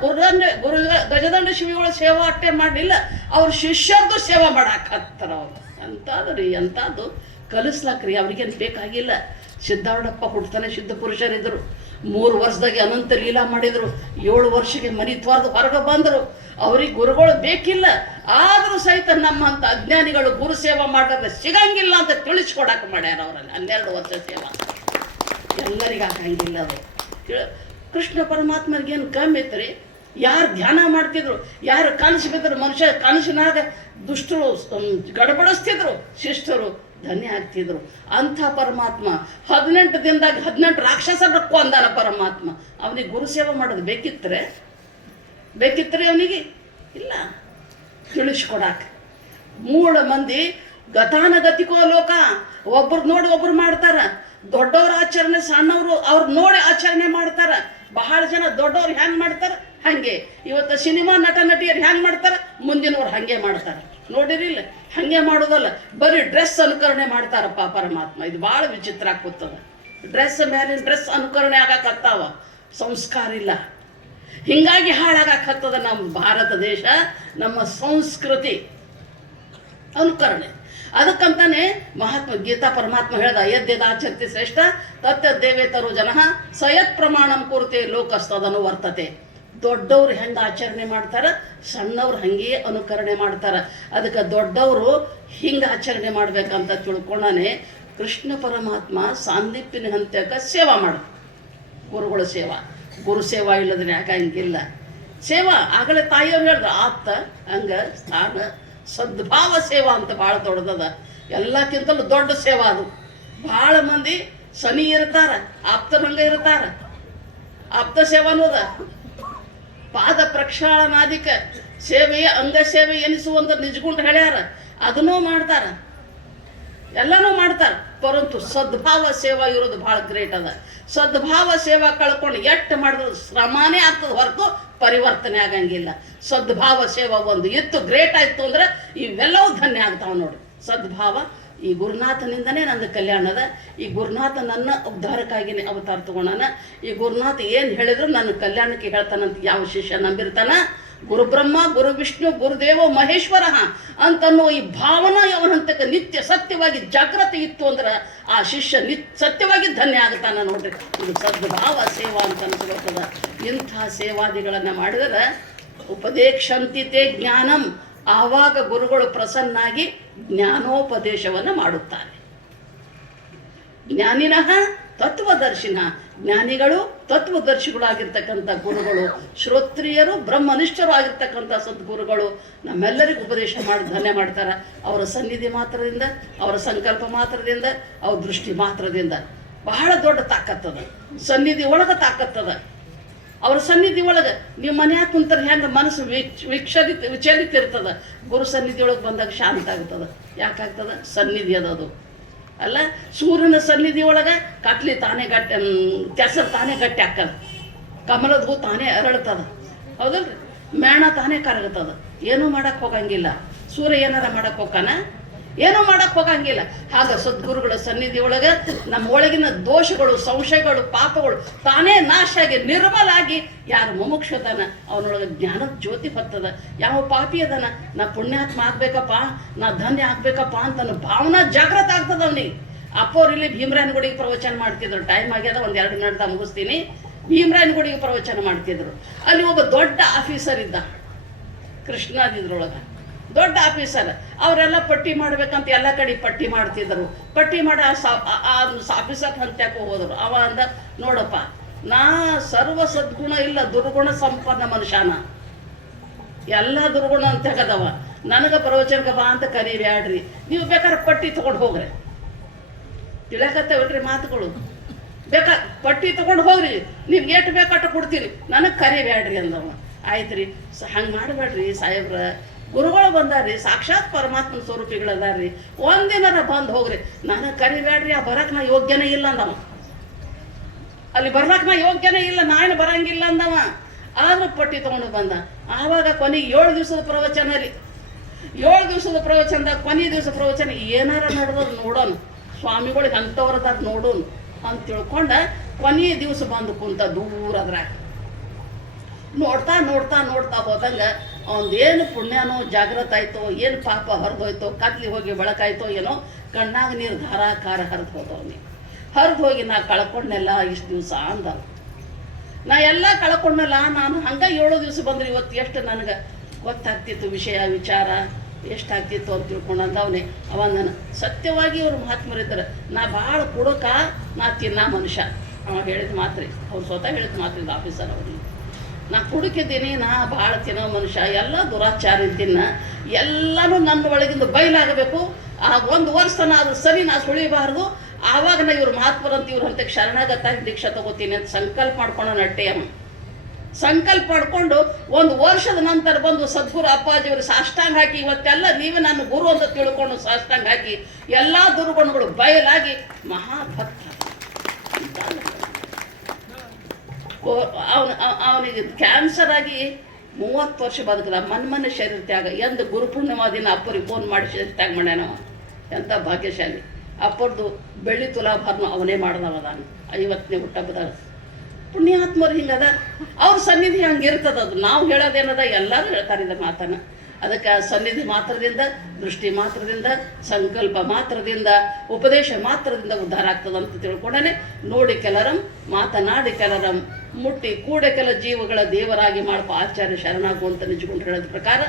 ಗಜದಂಡ ಶಿವಿಗಳ ಸೇವಾ ಅಟ್ಟೆ ಮಾಡಲಿಲ್ಲ, ಅವ್ರ ಶಿಷ್ಯರ್ದು ಸೇವಾ ಮಾಡಾಕತ್ತಾರ. ಅವ್ರು ಎಂಥದ್ದು ರೀ, ಎಂಥದ್ದು ಕಲಿಸ್ಲಾಕ್ರಿ. ಅವ್ರಿಗೇನು ಬೇಕಾಗಿಲ್ಲ. ಸಿದ್ಧಾರ್ಡಪ್ಪ ಹುಟ್ಟತಾನೆ ಸಿದ್ಧ ಪುರುಷರಿದ್ದರು. 3 ವರ್ಷದಾಗೆ ಅನಂತ ಲೀಲಾ ಮಾಡಿದರು. 7 ವರ್ಷಕ್ಕೆ ಮನಿ ತ್ವಾರ್ದು ಹೊರಗೆ ಬಂದರು. ಅವ್ರಿಗೆ ಗುರುಗಳು ಬೇಕಿಲ್ಲ. ಆದರೂ ಸಹಿತ ನಮ್ಮಂಥ ಅಜ್ಞಾನಿಗಳು ಗುರು ಸೇವಾ ಮಾಡಿದ್ರೆ ಸಿಗಂಗಿಲ್ಲ ಅಂತ ತಿಳಿಸ್ಕೊಡಕ್ಕೆ ಮಾಡ್ಯಾರ. ಅವರಲ್ಲಿ 12 ವರ್ಷ ಸೇವಾ ಎಲ್ಲರಿಗೆ ಹಾಕಂಗಿಲ್ಲ. ಅದು ಕೃಷ್ಣ ಪರಮಾತ್ಮನಿಗೇನು ಕಮ್ಮಿ ಇತ್ತು ರೀ. ಯಾರು ಧ್ಯಾನ ಮಾಡ್ತಿದ್ರು, ಯಾರು ಕನಸು ಬಿದ್ದರು, ಮನುಷ್ಯ ಕನಸಿನಾಗ ದುಷ್ಟರು ಗಡಬಡಿಸ್ತಿದ್ರು, ಶಿಷ್ಟರು ಧನ್ಯ ಆಗ್ತಿದ್ರು. ಅಂಥ ಪರಮಾತ್ಮ 18 ದಿನದಾಗ 18 ರಾಕ್ಷಸರ ಕೊಂದಾನ ಪರಮಾತ್ಮ. ಅವನಿಗೆ ಗುರು ಸೇವೆ ಮಾಡೋದು ಬೇಕಿತ್ತರೆ ಅವನಿಗೆ ಇಲ್ಲ. ತಿಳಿಸ್ಕೊಡಾಕ ಮೂಢ ಮಂದಿ ಗತಾನಗತಿಕೋ ಲೋಕ. ಒಬ್ರು ನೋಡಿ ಒಬ್ರು ಮಾಡ್ತಾರ. ದೊಡ್ಡವ್ರ ಆಚರಣೆ ಸಣ್ಣವರು ಅವ್ರು ನೋಡಿ ಆಚರಣೆ ಮಾಡ್ತಾರ. ಬಹಳ ಜನ ದೊಡ್ಡವ್ರು ಹ್ಯಾಂಗೆ ಮಾಡ್ತಾರೆ ಹಾಗೆ. ಇವತ್ತು ಸಿನಿಮಾ ನಟ ನಟಿಯರು ಹ್ಯಾಂಗೆ ಮಾಡ್ತಾರೆ, ಮುಂದಿನವ್ರು ಹಾಗೆ ಮಾಡ್ತಾರೆ. ನೋಡಿರಿಲ್ಲ, ಹಾಗೆ ಮಾಡೋದಲ್ಲ, ಬರೀ ಡ್ರೆಸ್ ಅನುಕರಣೆ ಮಾಡ್ತಾರಪ್ಪ ಪರಮಾತ್ಮ. ಇದು ಭಾಳ ವಿಚಿತ್ರ ಆಗ್ತದ. ಡ್ರೆಸ್ ಮೇಲಿನ ಡ್ರೆಸ್ ಅನುಕರಣೆ ಆಗಾಕತ್ತಾವ, ಸಂಸ್ಕಾರ ಇಲ್ಲ. ಹಿಂಗಾಗಿ ಹಾಳಾಗತ್ತದ ನಮ್ಮ ಭಾರತ ದೇಶ, ನಮ್ಮ ಸಂಸ್ಕೃತಿ ಅನುಕರಣೆ. ಅದಕ್ಕಂತಾನೆ ಮಹಾತ್ಮ ಗೀತಾ ಪರಮಾತ್ಮ ಹೇಳ್ದ, ಯದ್ಯದಾಚರ್ತಿ ಶ್ರೇಷ್ಠ ತತ್ತದ್ದೇವೇತರೋ ಜನಃ ಸಯತ್ ಪ್ರಮಾಣಂ ಕುರುತೆ ಲೋಕಸ್ತದನು ವರ್ತತೆ. ದೊಡ್ಡವ್ರು ಹೆಂಗೆ ಆಚರಣೆ ಮಾಡ್ತಾರೆ, ಸಣ್ಣವ್ರು ಹಂಗೆ ಅನುಕರಣೆ ಮಾಡ್ತಾರೆ. ಅದಕ್ಕೆ ದೊಡ್ಡವರು ಹಿಂಗೆ ಆಚರಣೆ ಮಾಡ್ಬೇಕಂತ ತಿಳ್ಕೊಂಡಾನೆ ಕೃಷ್ಣ ಪರಮಾತ್ಮ ಸಾಂದೀಪ್ಯನ ಹಂತಕ್ಕೆ ಸೇವಾ ಮಾಡ. ಗುರುಗಳ ಸೇವಾ, ಗುರು ಸೇವಾ ಇಲ್ಲದ್ರೆ ಯಾಕಂಗಿಲ್ಲ ಸೇವಾ. ಆಗಲೇ ತಾಯಿಯವ್ರು ಹೇಳಿದ್ರು, ಆತ್ತ ಹಂಗ ಸ್ಥಾನ ಸದ್ಭಾವ ಸೇವಾ ಅಂತ ಭಾಳ ದೊಡ್ಡದದ. ಎಲ್ಲಕ್ಕಿಂತಲೂ ದೊಡ್ಡ ಸೇವಾ ಅದು. ಭಾಳ ಮಂದಿ ಸನಿ ಇರ್ತಾರ, ಆಪ್ತರಂಗ ಇರ್ತಾರ. ಆಪ್ತ ಸೇವಾ ಅನ್ನೋದ ಪಾದ ಪ್ರಕ್ಷಾಳನಾದಿಕ ಸೇವೆಯ ಅಂಗ ಸೇವೆ ಎನಿಸುವಂತ ನಿಜಗುಂಡು ಹೇಳ್ಯಾರ. ಅದನ್ನೂ ಮಾಡ್ತಾರ, ಎಲ್ಲನೂ ಮಾಡ್ತಾರ. ಪರಂತು ಸದ್ಭಾವ ಸೇವಾ ಇರೋದು ಭಾಳ ಗ್ರೇಟ್ ಅದ. ಸದ್ಭಾವ ಸೇವಾ ಕಳ್ಕೊಂಡು ಎಟ್ಟು ಮಾಡಿದ್ರು ಶ್ರಮಾನೇ ಆಗ್ತದೆ ಹೊರತು ಪರಿವರ್ತನೆ ಆಗಂಗಿಲ್ಲ. ಸದ್ಭಾವ ಸೇವಾ ಒಂದು ಇತ್ತು, ಗ್ರೇಟ್ ಆಯ್ತು ಅಂದ್ರೆ ಇವೆಲ್ಲವೂ ಧನ್ಯ ಆಗ್ತಾವ ನೋಡಿ. ಸದ್ಭಾವ ಈ ಗುರುನಾಥನಿಂದನೇ ನಂದು ಕಲ್ಯಾಣ ಅದ. ಈ ಗುರುನಾಥ ನನ್ನ ಉದ್ಧಾರಕ್ಕಾಗಿನೇ ಅವತಾರ ತಗೊಂಡಾನ. ಈ ಗುರುನಾಥ ಏನು ಹೇಳಿದ್ರು ನನ್ನ ಕಲ್ಯಾಣಕ್ಕೆ ಹೇಳ್ತಾನಂತ ಯಾವ ಶಿಷ್ಯ ನಂಬಿರ್ತಾನ, ಗುರು ಬ್ರಹ್ಮ ಗುರು ವಿಷ್ಣು ಗುರುದೇವ ಮಹೇಶ್ವರ ಅಂತನ್ನೋ ಈ ಭಾವನಾ ಅವನಂತಕ್ಕೆ ನಿತ್ಯ ಸತ್ಯವಾಗಿ ಜಾಗೃತಿ ಇತ್ತು ಅಂದ್ರೆ ಆ ಶಿಷ್ಯ ಸತ್ಯವಾಗಿ ಧನ್ಯ ಆಗ್ತಾನ ನೋಡ್ರಿ. ಇದು ಸದ್ಭಾವ ಸೇವಾ ಅಂತ ಅನ್ಸ್ಕೊಳ್ತದ. ಇಂಥ ಸೇವಾದಿಗಳನ್ನು ಮಾಡಿದರೆ ಉಪದೇಶಂತಿತೆ ಜ್ಞಾನಂ, ಆವಾಗ ಗುರುಗಳು ಪ್ರಸನ್ನಾಗಿ ಜ್ಞಾನೋಪದೇಶವನ್ನು ಮಾಡುತ್ತಾರೆ. ಜ್ಞಾನಿನಃ ತತ್ವದರ್ಶಿನ, ಜ್ಞಾನಿಗಳು ತತ್ವದರ್ಶಿಗಳಾಗಿರ್ತಕ್ಕಂಥ ಗುರುಗಳು, ಶ್ರೋತ್ರಿಯರು ಬ್ರಹ್ಮನಿಷ್ಠರು ಆಗಿರ್ತಕ್ಕಂಥ ಸದ್ಗುರುಗಳು ನಮ್ಮೆಲ್ಲರಿಗೂ ಉಪದೇಶ ಮಾಡಿ ಧನ್ಯ ಮಾಡ್ತಾರೆ. ಅವರ ಸನ್ನಿಧಿ ಮಾತ್ರದಿಂದ, ಅವರ ಸಂಕಲ್ಪ ಮಾತ್ರದಿಂದ, ಅವ್ರ ದೃಷ್ಟಿ ಮಾತ್ರದಿಂದ ಬಹಳ ದೊಡ್ಡ ತಾಕತ್ತದ. ಸನ್ನಿಧಿ ಒಳಗೆ ತಾಕತ್ತದ. ಅವ್ರ ಸನ್ನಿಧಿ ಒಳಗೆ ನೀವು ಮನ್ಯಾಗ ಕುಂತಾರೆ ಹೆಂಗೆ ಮನಸ್ಸು ವಿಚಲಿತ ಇರ್ತದ, ಗುರು ಸನ್ನಿಧಿ ಒಳಗೆ ಬಂದಾಗ ಶಾಂತ ಆಗ್ತದ. ಯಾಕಾಗ್ತದ? ಸನ್ನಿಧಿ ಅದದು ಅಲ್ಲ. ಸೂರ್ಯನ ಸನ್ನಿಧಿ ಒಳಗೆ ಕತ್ಲಿ ತಾನೇ ಗಟ್ಟಿ, ಕೆಸರು ತಾನೇ ಗಟ್ಟಿ ಹಾಕದ, ಕಮಲದ ಹೂ ತಾನೇ ಅರಳ್ತದ, ಹೌದಲ್ರಿ? ಮೇಣ ತಾನೇ ಕರಗತದ. ಏನೂ ಮಾಡಕ್ಕೆ ಹೋಗಂಗಿಲ್ಲ. ಸೂರ್ಯ ಏನಾರ ಮಾಡಕ್ಕೆ ಹೋಗಾನ? ಏನೂ ಮಾಡಕ್ಕೆ ಹೋಗಂಗಿಲ್ಲ. ಹಾಗೆ ಸದ್ಗುರುಗಳ ಸನ್ನಿಧಿ ಒಳಗೆ ನಮ್ಮ ಒಳಗಿನ ದೋಷಗಳು, ಸಂಶಯಗಳು, ಪಾಪಗಳು ತಾನೇ ನಾಶ ಆಗಿ ನಿರ್ಮಲಾಗಿ ಯಾರು ಮುಮುಕ್ಷುದಾನ ಅವನೊಳಗೆ ಜ್ಞಾನದ ಜ್ಯೋತಿ ಬರ್ತದ. ಯಾವ ಪಾಪಿ ಅದನ ನಾ ಪುಣ್ಯಾತ್ಮ ಆಗ್ಬೇಕಪ್ಪ, ನಾ ಧನ್ಯ ಆಗ್ಬೇಕಪ್ಪ ಅಂತ ಭಾವನಾ ಜಾಗೃತ ಆಗ್ತದ ಅವನಿಗೆ. ಅಪ್ಪವ್ರು ಇಲ್ಲಿ ಭೀಮರಾಯನ ಗುಡಿಗೆ ಪ್ರವಚನ ಮಾಡ್ತಿದ್ರು. ಟೈಮ್ ಆಗ್ಯದ, 1-2 ನಿಮಿಷ ಮುಗಿಸ್ತೀನಿ. ಭೀಮರಾಯನ ಗುಡಿಗೆ ಪ್ರವಚನ ಮಾಡ್ತಿದ್ರು. ಅಲ್ಲಿ ಒಬ್ಬ ದೊಡ್ಡ ಆಫೀಸರ್ ಇದ್ದ, ಕೃಷ್ಣಾದಿದ್ರೊಳಗೆ ದೊಡ್ಡ ಆಫೀಸರ್. ಅವರೆಲ್ಲ ಪಟ್ಟಿ ಮಾಡ್ಬೇಕಂತ ಎಲ್ಲ ಕಡೆ ಪಟ್ಟಿ ಮಾಡ್ತಿದ್ರು. ಪಟ್ಟಿ ಮಾಡಿ ಆಫೀಸರ್ ಹಂತ್ಯಾಕೋ ಹೋದರು. ಅವ ಅಂದ, ನೋಡಪ್ಪ, ನಾ ಸರ್ವ ಸದ್ಗುಣ ಇಲ್ಲ, ದುರ್ಗುಣ ಸಂಪನ್ನ ಮನುಷ್ಯನ, ಎಲ್ಲ ದುರ್ಗುಣ ಅಂತ ತೆಗದವ. ನನಗೆ ಪ್ರವಚನಕ್ಕೆ ಬಾ ಅಂತ ಕರಿಬ್ಯಾಡ್ರಿ, ನೀವು ಬೇಕಾದ್ರೆ ಪಟ್ಟಿ ತೊಗೊಂಡು ಹೋಗ್ರಿ. ತಿಳಕತ್ತೇವಲ್ರಿ ಮಾತುಗಳು. ಬೇಕಾ ಪಟ್ಟಿ ತೊಗೊಂಡು ಹೋಗ್ರಿ, ನಿಮ್ಗೆ ಎಷ್ಟು ಬೇಕಟ್ಟು ಕೊಡ್ತೀನಿ, ನನಗೆ ಕರಿಬೇಡ್ರಿ ಅಂದವ. ಆಯ್ತು ರೀ, ಹಂಗೆ ಮಾಡಬೇಡ್ರಿ ಸಾಹೇಬ್ರ, ಗುರುಗಳು ಬಂದಾರ್ರಿ, ಸಾಕ್ಷಾತ್ ಪರಮಾತ್ಮನ ಸ್ವರೂಪಿಗಳದಾರ್ರಿ, ಒಂದಿನಾರ ಬಂದು ಹೋಗ್ರಿ, ನನಗೆ ಕರಿಬೇಡ್ರಿ, ಆ ಬರಕ್ಕೆ ನಾ ಯೋಗ್ಯನೇ ಇಲ್ಲ ಅಂದವ. ಅಲ್ಲಿ ಬರ್ಲಕ್ಕೆ ನಾ ಯೋಗ್ಯನೇ ಇಲ್ಲ, ನಾನು ಬರಂಗಿಲ್ಲ ಅಂದವ. ಆದ್ರೂ ಪಟ್ಟಿ ತೊಗೊಂಡು ಬಂದ. ಆವಾಗ ಕೊನೆಗೆ 7 ದಿವಸದ ಪ್ರವಚನ ರೀ. 7 ದಿವಸದ ಪ್ರವಚನದಾಗ ಕೊನೆ ದಿವಸ ಪ್ರವಚನ ಏನಾರ ನಡೆದದು ನೋಡೋಣ, ಸ್ವಾಮಿಗಳಿಗೆ ಅಂಥವ್ರದಾರ ನೋಡೋಣ ಅಂತ ತಿಳ್ಕೊಂಡ ಕೊನೆಯ ದಿವಸ ಬಂದು ಕುಂತ ದೂರದ್ರಾಗ ನೋಡ್ತಾ ನೋಡ್ತಾ ನೋಡ್ತಾ ಹೋದಂಗೆ ಅವನದೇನು ಪುಣ್ಯನೋ ಜಾಗೃತ ಆಯ್ತೋ, ಏನು ಪಾಪ ಹರಿದೋಯ್ತೋ, ಕತ್ಲಿ ಹೋಗಿ ಬೆಳಕಾಯ್ತೋ ಏನೋ, ಕಣ್ಣಾಗ ನೀರು ಧಾರಾಕಾರ ಹರಿದು ಹೋದವನಿಗೆ. ಹರಿದು ಹೋಗಿ ನಾ ಕಳ್ಕೊಂಡೆಲ್ಲ ಇಷ್ಟು ದಿವಸ ಅಂದವ. ನಾ ಎಲ್ಲ ಕಳ್ಕೊಂಡಲ್ಲ, ನಾನು ಹಂಗೆ 7 ದಿವಸ ಬಂದ್ರೆ ಇವತ್ತು ಎಷ್ಟು ನನಗೆ ಗೊತ್ತಾಗ್ತಿತ್ತು, ವಿಷಯ ವಿಚಾರ ಎಷ್ಟಾಗ್ತಿತ್ತು ಅಂತ ತಿಳ್ಕೊಂಡು ಅಂದವನೇ. ಅವ ನಾನು ಸತ್ಯವಾಗಿ ಇವರು ಮಹಾತ್ಮರಿದ್ದಾರೆ, ನಾ ಭಾಳ ಕುಡುಕ, ನಾ ತಿನ್ನ ಮನುಷ್ಯ. ಅವ ಹೇಳಿದ ಮಾತ್ರಿ, ಅವ್ರು ಸ್ವತಃ ಹೇಳಿದ ಮಾತ್ರಿದ ಆಫೀಸರ್ ಅವ್ರಿಗೆ, ನಾ ಕುಡುಕಿದ್ದೀನಿ, ನಾ ಭಾಳ ತಿನ್ನೋ ಮನುಷ್ಯ, ಎಲ್ಲ ದುರಾಚಾರ ಇದ್ದೀನ, ಎಲ್ಲನೂ ನನ್ನ ಒಳಗಿಂದ ಬಯಲಾಗಬೇಕು. ಆ 1 ವರ್ಷ ತನ ಅದು ಸರಿ ನಾ ಸುಳಿಬಾರ್ದು. ಆವಾಗ ನಾ ಇವ್ರು ಮಹಾತ್ಮರಂತ ಇವ್ರ ಹಂತಕ್ಕೆ ಶರಣಾಗತಾಗಿ ದೀಕ್ಷಾ ತಗೋತೀನಿ ಅಂತ ಸಂಕಲ್ಪ ಮಾಡ್ಕೊಂಡು ನಟ್ಟೆಯಮ್ಮ. ಸಂಕಲ್ಪ ಮಾಡಿಕೊಂಡು 1 ವರ್ಷದ ನಂತರ ಬಂದು ಸದ್ಗುರು ಅಪ್ಪಾಜಿಯವರು ಸಾಷ್ಟಾಂಗ ಹಾಕಿ, ಇವತ್ತೆಲ್ಲ ನೀವೇ ನನ್ನ ಗುರು ಅಂತ ತಿಳ್ಕೊಂಡು ಸಾಷ್ಟಾಂಗ ಹಾಕಿ ಎಲ್ಲ ದುರ್ಗುಣಗಳು ಬಯಲಾಗಿ ಮಹಾಭಕ್ತ. ಅವನಿಗೆ ಕ್ಯಾನ್ಸರ್ ಆಗಿ 30 ವರ್ಷ ಬದುಕದ, ಮನ್ಮನೆ ಶರೀರ ತ್ಯಾಗ. ಎಂದು ಗುರುಪೂರ್ಣಿಮಾದಿನ ಅಪ್ಪರಿಗೆ ಫೋನ್ ಮಾಡಿ ಶರೀರ ತ್ಯಾಗ ಮಾಡ್ಯಾನವ. ಎಂಥ ಭಾಗ್ಯಶಾಲಿ. ಅಪ್ಪರದು ಬೆಳ್ಳಿ ತುಲಾಭಾರನು ಅವನೇ ಮಾಡ್ದವ ನಾನು 50ನೇ ಹುಟ್ಟಹಬ್ಬದಾಗ. ಪುಣ್ಯಾತ್ಮರು ಹಿಂಗದ, ಅವ್ರ ಸನ್ನಿಧಿ ಹಂಗೆ ಇರ್ತದ. ಅದು ನಾವು ಹೇಳೋದೇನದ, ಎಲ್ಲರೂ ಹೇಳ್ತಾರೆ ಇದ ಮಾತನ್ನ. ಅದಕ್ಕೆ ಸನ್ನಿಧಿ ಮಾತ್ರದಿಂದ, ದೃಷ್ಟಿ ಮಾತ್ರದಿಂದ, ಸಂಕಲ್ಪ ಮಾತ್ರದಿಂದ, ಉಪದೇಶ ಮಾತ್ರದಿಂದ ಉದ್ಧಾರ ಆಗ್ತದಂತ ತಿಳ್ಕೊಂಡೇ ನೋಡಿ ಕೆಲರಂ, ಮಾತನಾಡಿ ಕೆಲರಂ, ಮುಟ್ಟಿ ಕೂಡೆ ಕೆಲ ಜೀವಗಳ ದೇವರಾಗಿ ಮಾಡ್ಪ ಆಚಾರ್ಯ ಶರಣಾಗು ಅಂತ ನಿಜಗೊಂಡು ಹೇಳೋದ ಪ್ರಕಾರ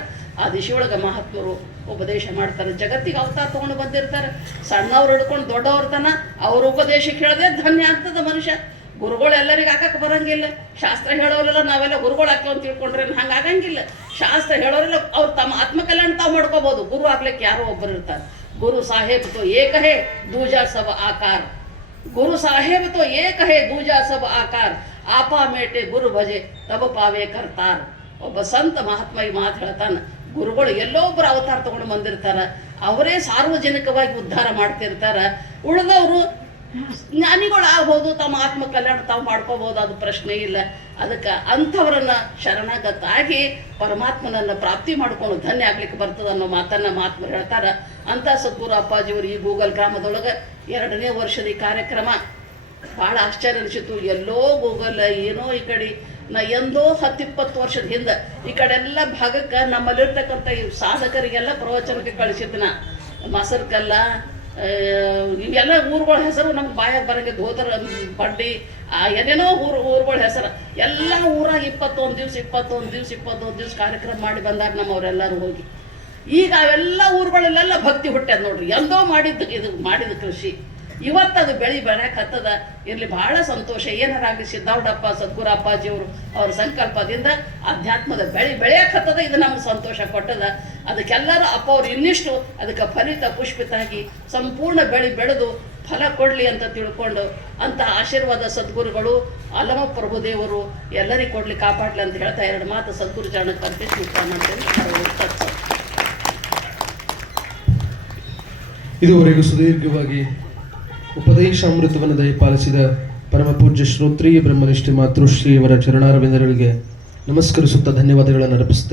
ಆ ದಿಶೆಯೊಳಗೆ ಮಹಾತ್ಮರು ಉಪದೇಶ ಮಾಡ್ತಾರೆ. ಜಗತ್ತಿಗೆ ಅವತಾರ ತೊಗೊಂಡು ಬಂದಿರ್ತಾರೆ. ಸಣ್ಣವ್ರು ಹಿಡ್ಕೊಂಡು ದೊಡ್ಡವ್ರ ತನ ಅವ್ರ ಉಪದೇಶಕ್ಕೆ ಹೇಳದೆ ಧನ್ಯ ಆಗ್ತದ ಮನುಷ್ಯ. ಗುರುಗಳು ಎಲ್ಲರಿಗೆ ಹಾಕಕ್ಕೆ ಬರಂಗಿಲ್ಲ. ಶಾಸ್ತ್ರ ಹೇಳೋರೆಲ್ಲ ನಾವೆಲ್ಲ ಗುರುಗಳು ಹಾಕ್ಯವ ಅಂತ ತಿಳ್ಕೊಂಡ್ರೆ ಹಂಗೆ ಆಗಂಗಿಲ್ಲ. ಶಾಸ್ತ್ರ ಹೇಳೋರೆಲ್ಲ ಅವ್ರು ತಮ್ಮ ಆತ್ಮಕಲ್ಯಾಣ ತಾವು ಮಾಡ್ಕೋಬೋದು. ಗುರು ಆಗ್ಲಿಕ್ಕೆ ಯಾರೋ ಒಬ್ಬರು ಇರ್ತಾರೆ. ಗುರು ಸಾಹೇಬ್ ತೋ ಏಕ ಹೇ ದೂಜಾ ಸಬ್ ಆಕಾರ, ಗುರು ಸಾಹೇಬ್ ತೋ ಏಕ ಹೇ ದೂಜಾ ಸಬ್ ಆಕಾರ, ಆಪಾ ಮೇಟೆ ಗುರು ಭಜೆ ತಬ ಪಾವೇ ಕರ್ತಾರ. ಒಬ್ಬ ಸಂತ ಮಹಾತ್ಮ ಈ ಮಾತು ಹೇಳ್ತಾನೆ. ಗುರುಗಳು ಎಲ್ಲೋ ಒಬ್ಬರು ಅವತಾರ ತಗೊಂಡು ಬಂದಿರ್ತಾರ, ಅವರೇ ಸಾರ್ವಜನಿಕವಾಗಿ ಉದ್ಧಾರ ಮಾಡ್ತಿರ್ತಾರ. ಉಳಿದವರು ಜ್ಞಾನಿಗಳು ಆಗ್ಬೋದು, ತಮ್ಮ ಆತ್ಮ ಕಲ್ಯಾಣ ತಾವು ಮಾಡ್ಕೋಬೋದು, ಅದು ಪ್ರಶ್ನೆ ಇಲ್ಲ. ಅದಕ್ಕೆ ಅಂಥವರನ್ನ ಶರಣಾಗತಾಗಿ ಪರಮಾತ್ಮನನ್ನು ಪ್ರಾಪ್ತಿ ಮಾಡ್ಕೊಂಡು ಧನ್ಯ ಆಗ್ಲಿಕ್ಕೆ ಬರ್ತದೆ ಅನ್ನೋ ಮಾತನ್ನ ಮಹಾತ್ಮರು ಹೇಳ್ತಾರ. ಅಂಥ ಸದ್ಗುರು ಅಪ್ಪಾಜಿಯವರು ಈ ಗೂಗಲ್ ಗ್ರಾಮದೊಳಗೆ 2ನೇ ವರ್ಷದ ಈ ಕಾರ್ಯಕ್ರಮ ಭಾಳ ಆಶ್ಚರ್ಯ ಅನಿಸಿತು. ಎಲ್ಲೋ ಗೂಗಲ್ ಏನೋ ಈ ಕಡೆ ನಾ ಎಂದೋ 10-20 ವರ್ಷದ ಹಿಂದೆ ಈ ಕಡೆ ಎಲ್ಲ ಭಾಗಕ್ಕೆ ನಮ್ಮಲ್ಲಿರ್ತಕ್ಕಂಥ ಈ ಸಾಧಕರಿಗೆಲ್ಲ ಪ್ರವಚನಕ್ಕೆ ಕಳಿಸಿದ್ನ. ಮಸರ್ಕಲ್ಲ ಇವೆಲ್ಲ ಊರುಗಳ ಹೆಸರು ನಮ್ಗೆ ಬಾಯಾಗ ಬರಂಗೆ, ಧೋತರ ಬಡ್ಡಿ ಏನೇನೋ ಊರುಗಳ ಹೆಸರು. ಎಲ್ಲ ಊರಾಗ 21 ದಿವಸ ಕಾರ್ಯಕ್ರಮ ಮಾಡಿ ಬಂದಾಗ ನಮ್ಮವರೆಲ್ಲರೂ ಹೋಗಿ. ಈಗ ಅವೆಲ್ಲ ಊರುಗಳಲ್ಲೆಲ್ಲ ಭಕ್ತಿ ಹುಟ್ಟ್ಯದ ನೋಡ್ರಿ. ಎಂದೋ ಮಾಡಿದ ಕೃಷಿ ಇವತ್ತದು ಬೆಳ್ಯಾಕ ಹತ್ತದ. ಇರಲಿ, ಭಾಳ ಸಂತೋಷ. ಏನಾರಾಗಲಿ ಸಿದ್ದಾವಡಪ್ಪ ಸದ್ಗುರು ಅಪ್ಪಾಜಿಯವರು ಅವ್ರ ಸಂಕಲ್ಪದಿಂದ ಅಧ್ಯಾತ್ಮದ ಬೆಳೆಯಕ್ಕೆ ಹತ್ತದ. ಇದು ನಮ್ಗೆ ಸಂತೋಷ ಕೊಟ್ಟದ. ಅದಕ್ಕೆಲ್ಲರೂ ಅಪ್ಪ ಅವ್ರು ಇನ್ನಿಷ್ಟು ಅದಕ್ಕೆ ಫಲಿತ ಪುಷ್ಪಿತಾಗಿ ಸಂಪೂರ್ಣ ಬೆಳೆದು ಫಲ ಕೊಡಲಿ ಅಂತ ತಿಳ್ಕೊಂಡು ಅಂಥ ಆಶೀರ್ವಾದ ಸದ್ಗುರುಗಳು ಅಲಮ ಪ್ರಭುದೇವರು ಎಲ್ಲರಿಗೂ ಕೊಡ್ಲಿ, ಕಾಪಾಡಲಿ ಅಂತ ಹೇಳ್ತಾ 2 ಮಾತು ಸದ್ಗುರು ಚರಣಕ್ಕೆ ಅರ್ಪಿಸಿ ಊಟ ಮಾಡ್ತೇನೆ. ಇದುವರೆಗೂ ಸುದೀರ್ಘವಾಗಿ ಉಪದೇಶಾಮೃತವನ್ನು ದಯಪಾಲಿಸಿದ ಪರಮ ಪೂಜ್ಯ ಶ್ರೋತ್ರಿಯ ಬ್ರಹ್ಮನಿಷ್ಠೆ ಮಾತೃಶ್ರೀಯವರ ಚರಣಾರವಿಂದಗಳಿಗೆ ನಮಸ್ಕರಿಸುತ್ತಾ ಧನ್ಯವಾದಗಳನ್ನು ಅರ್ಪಿಸುತ್ತೇನೆ.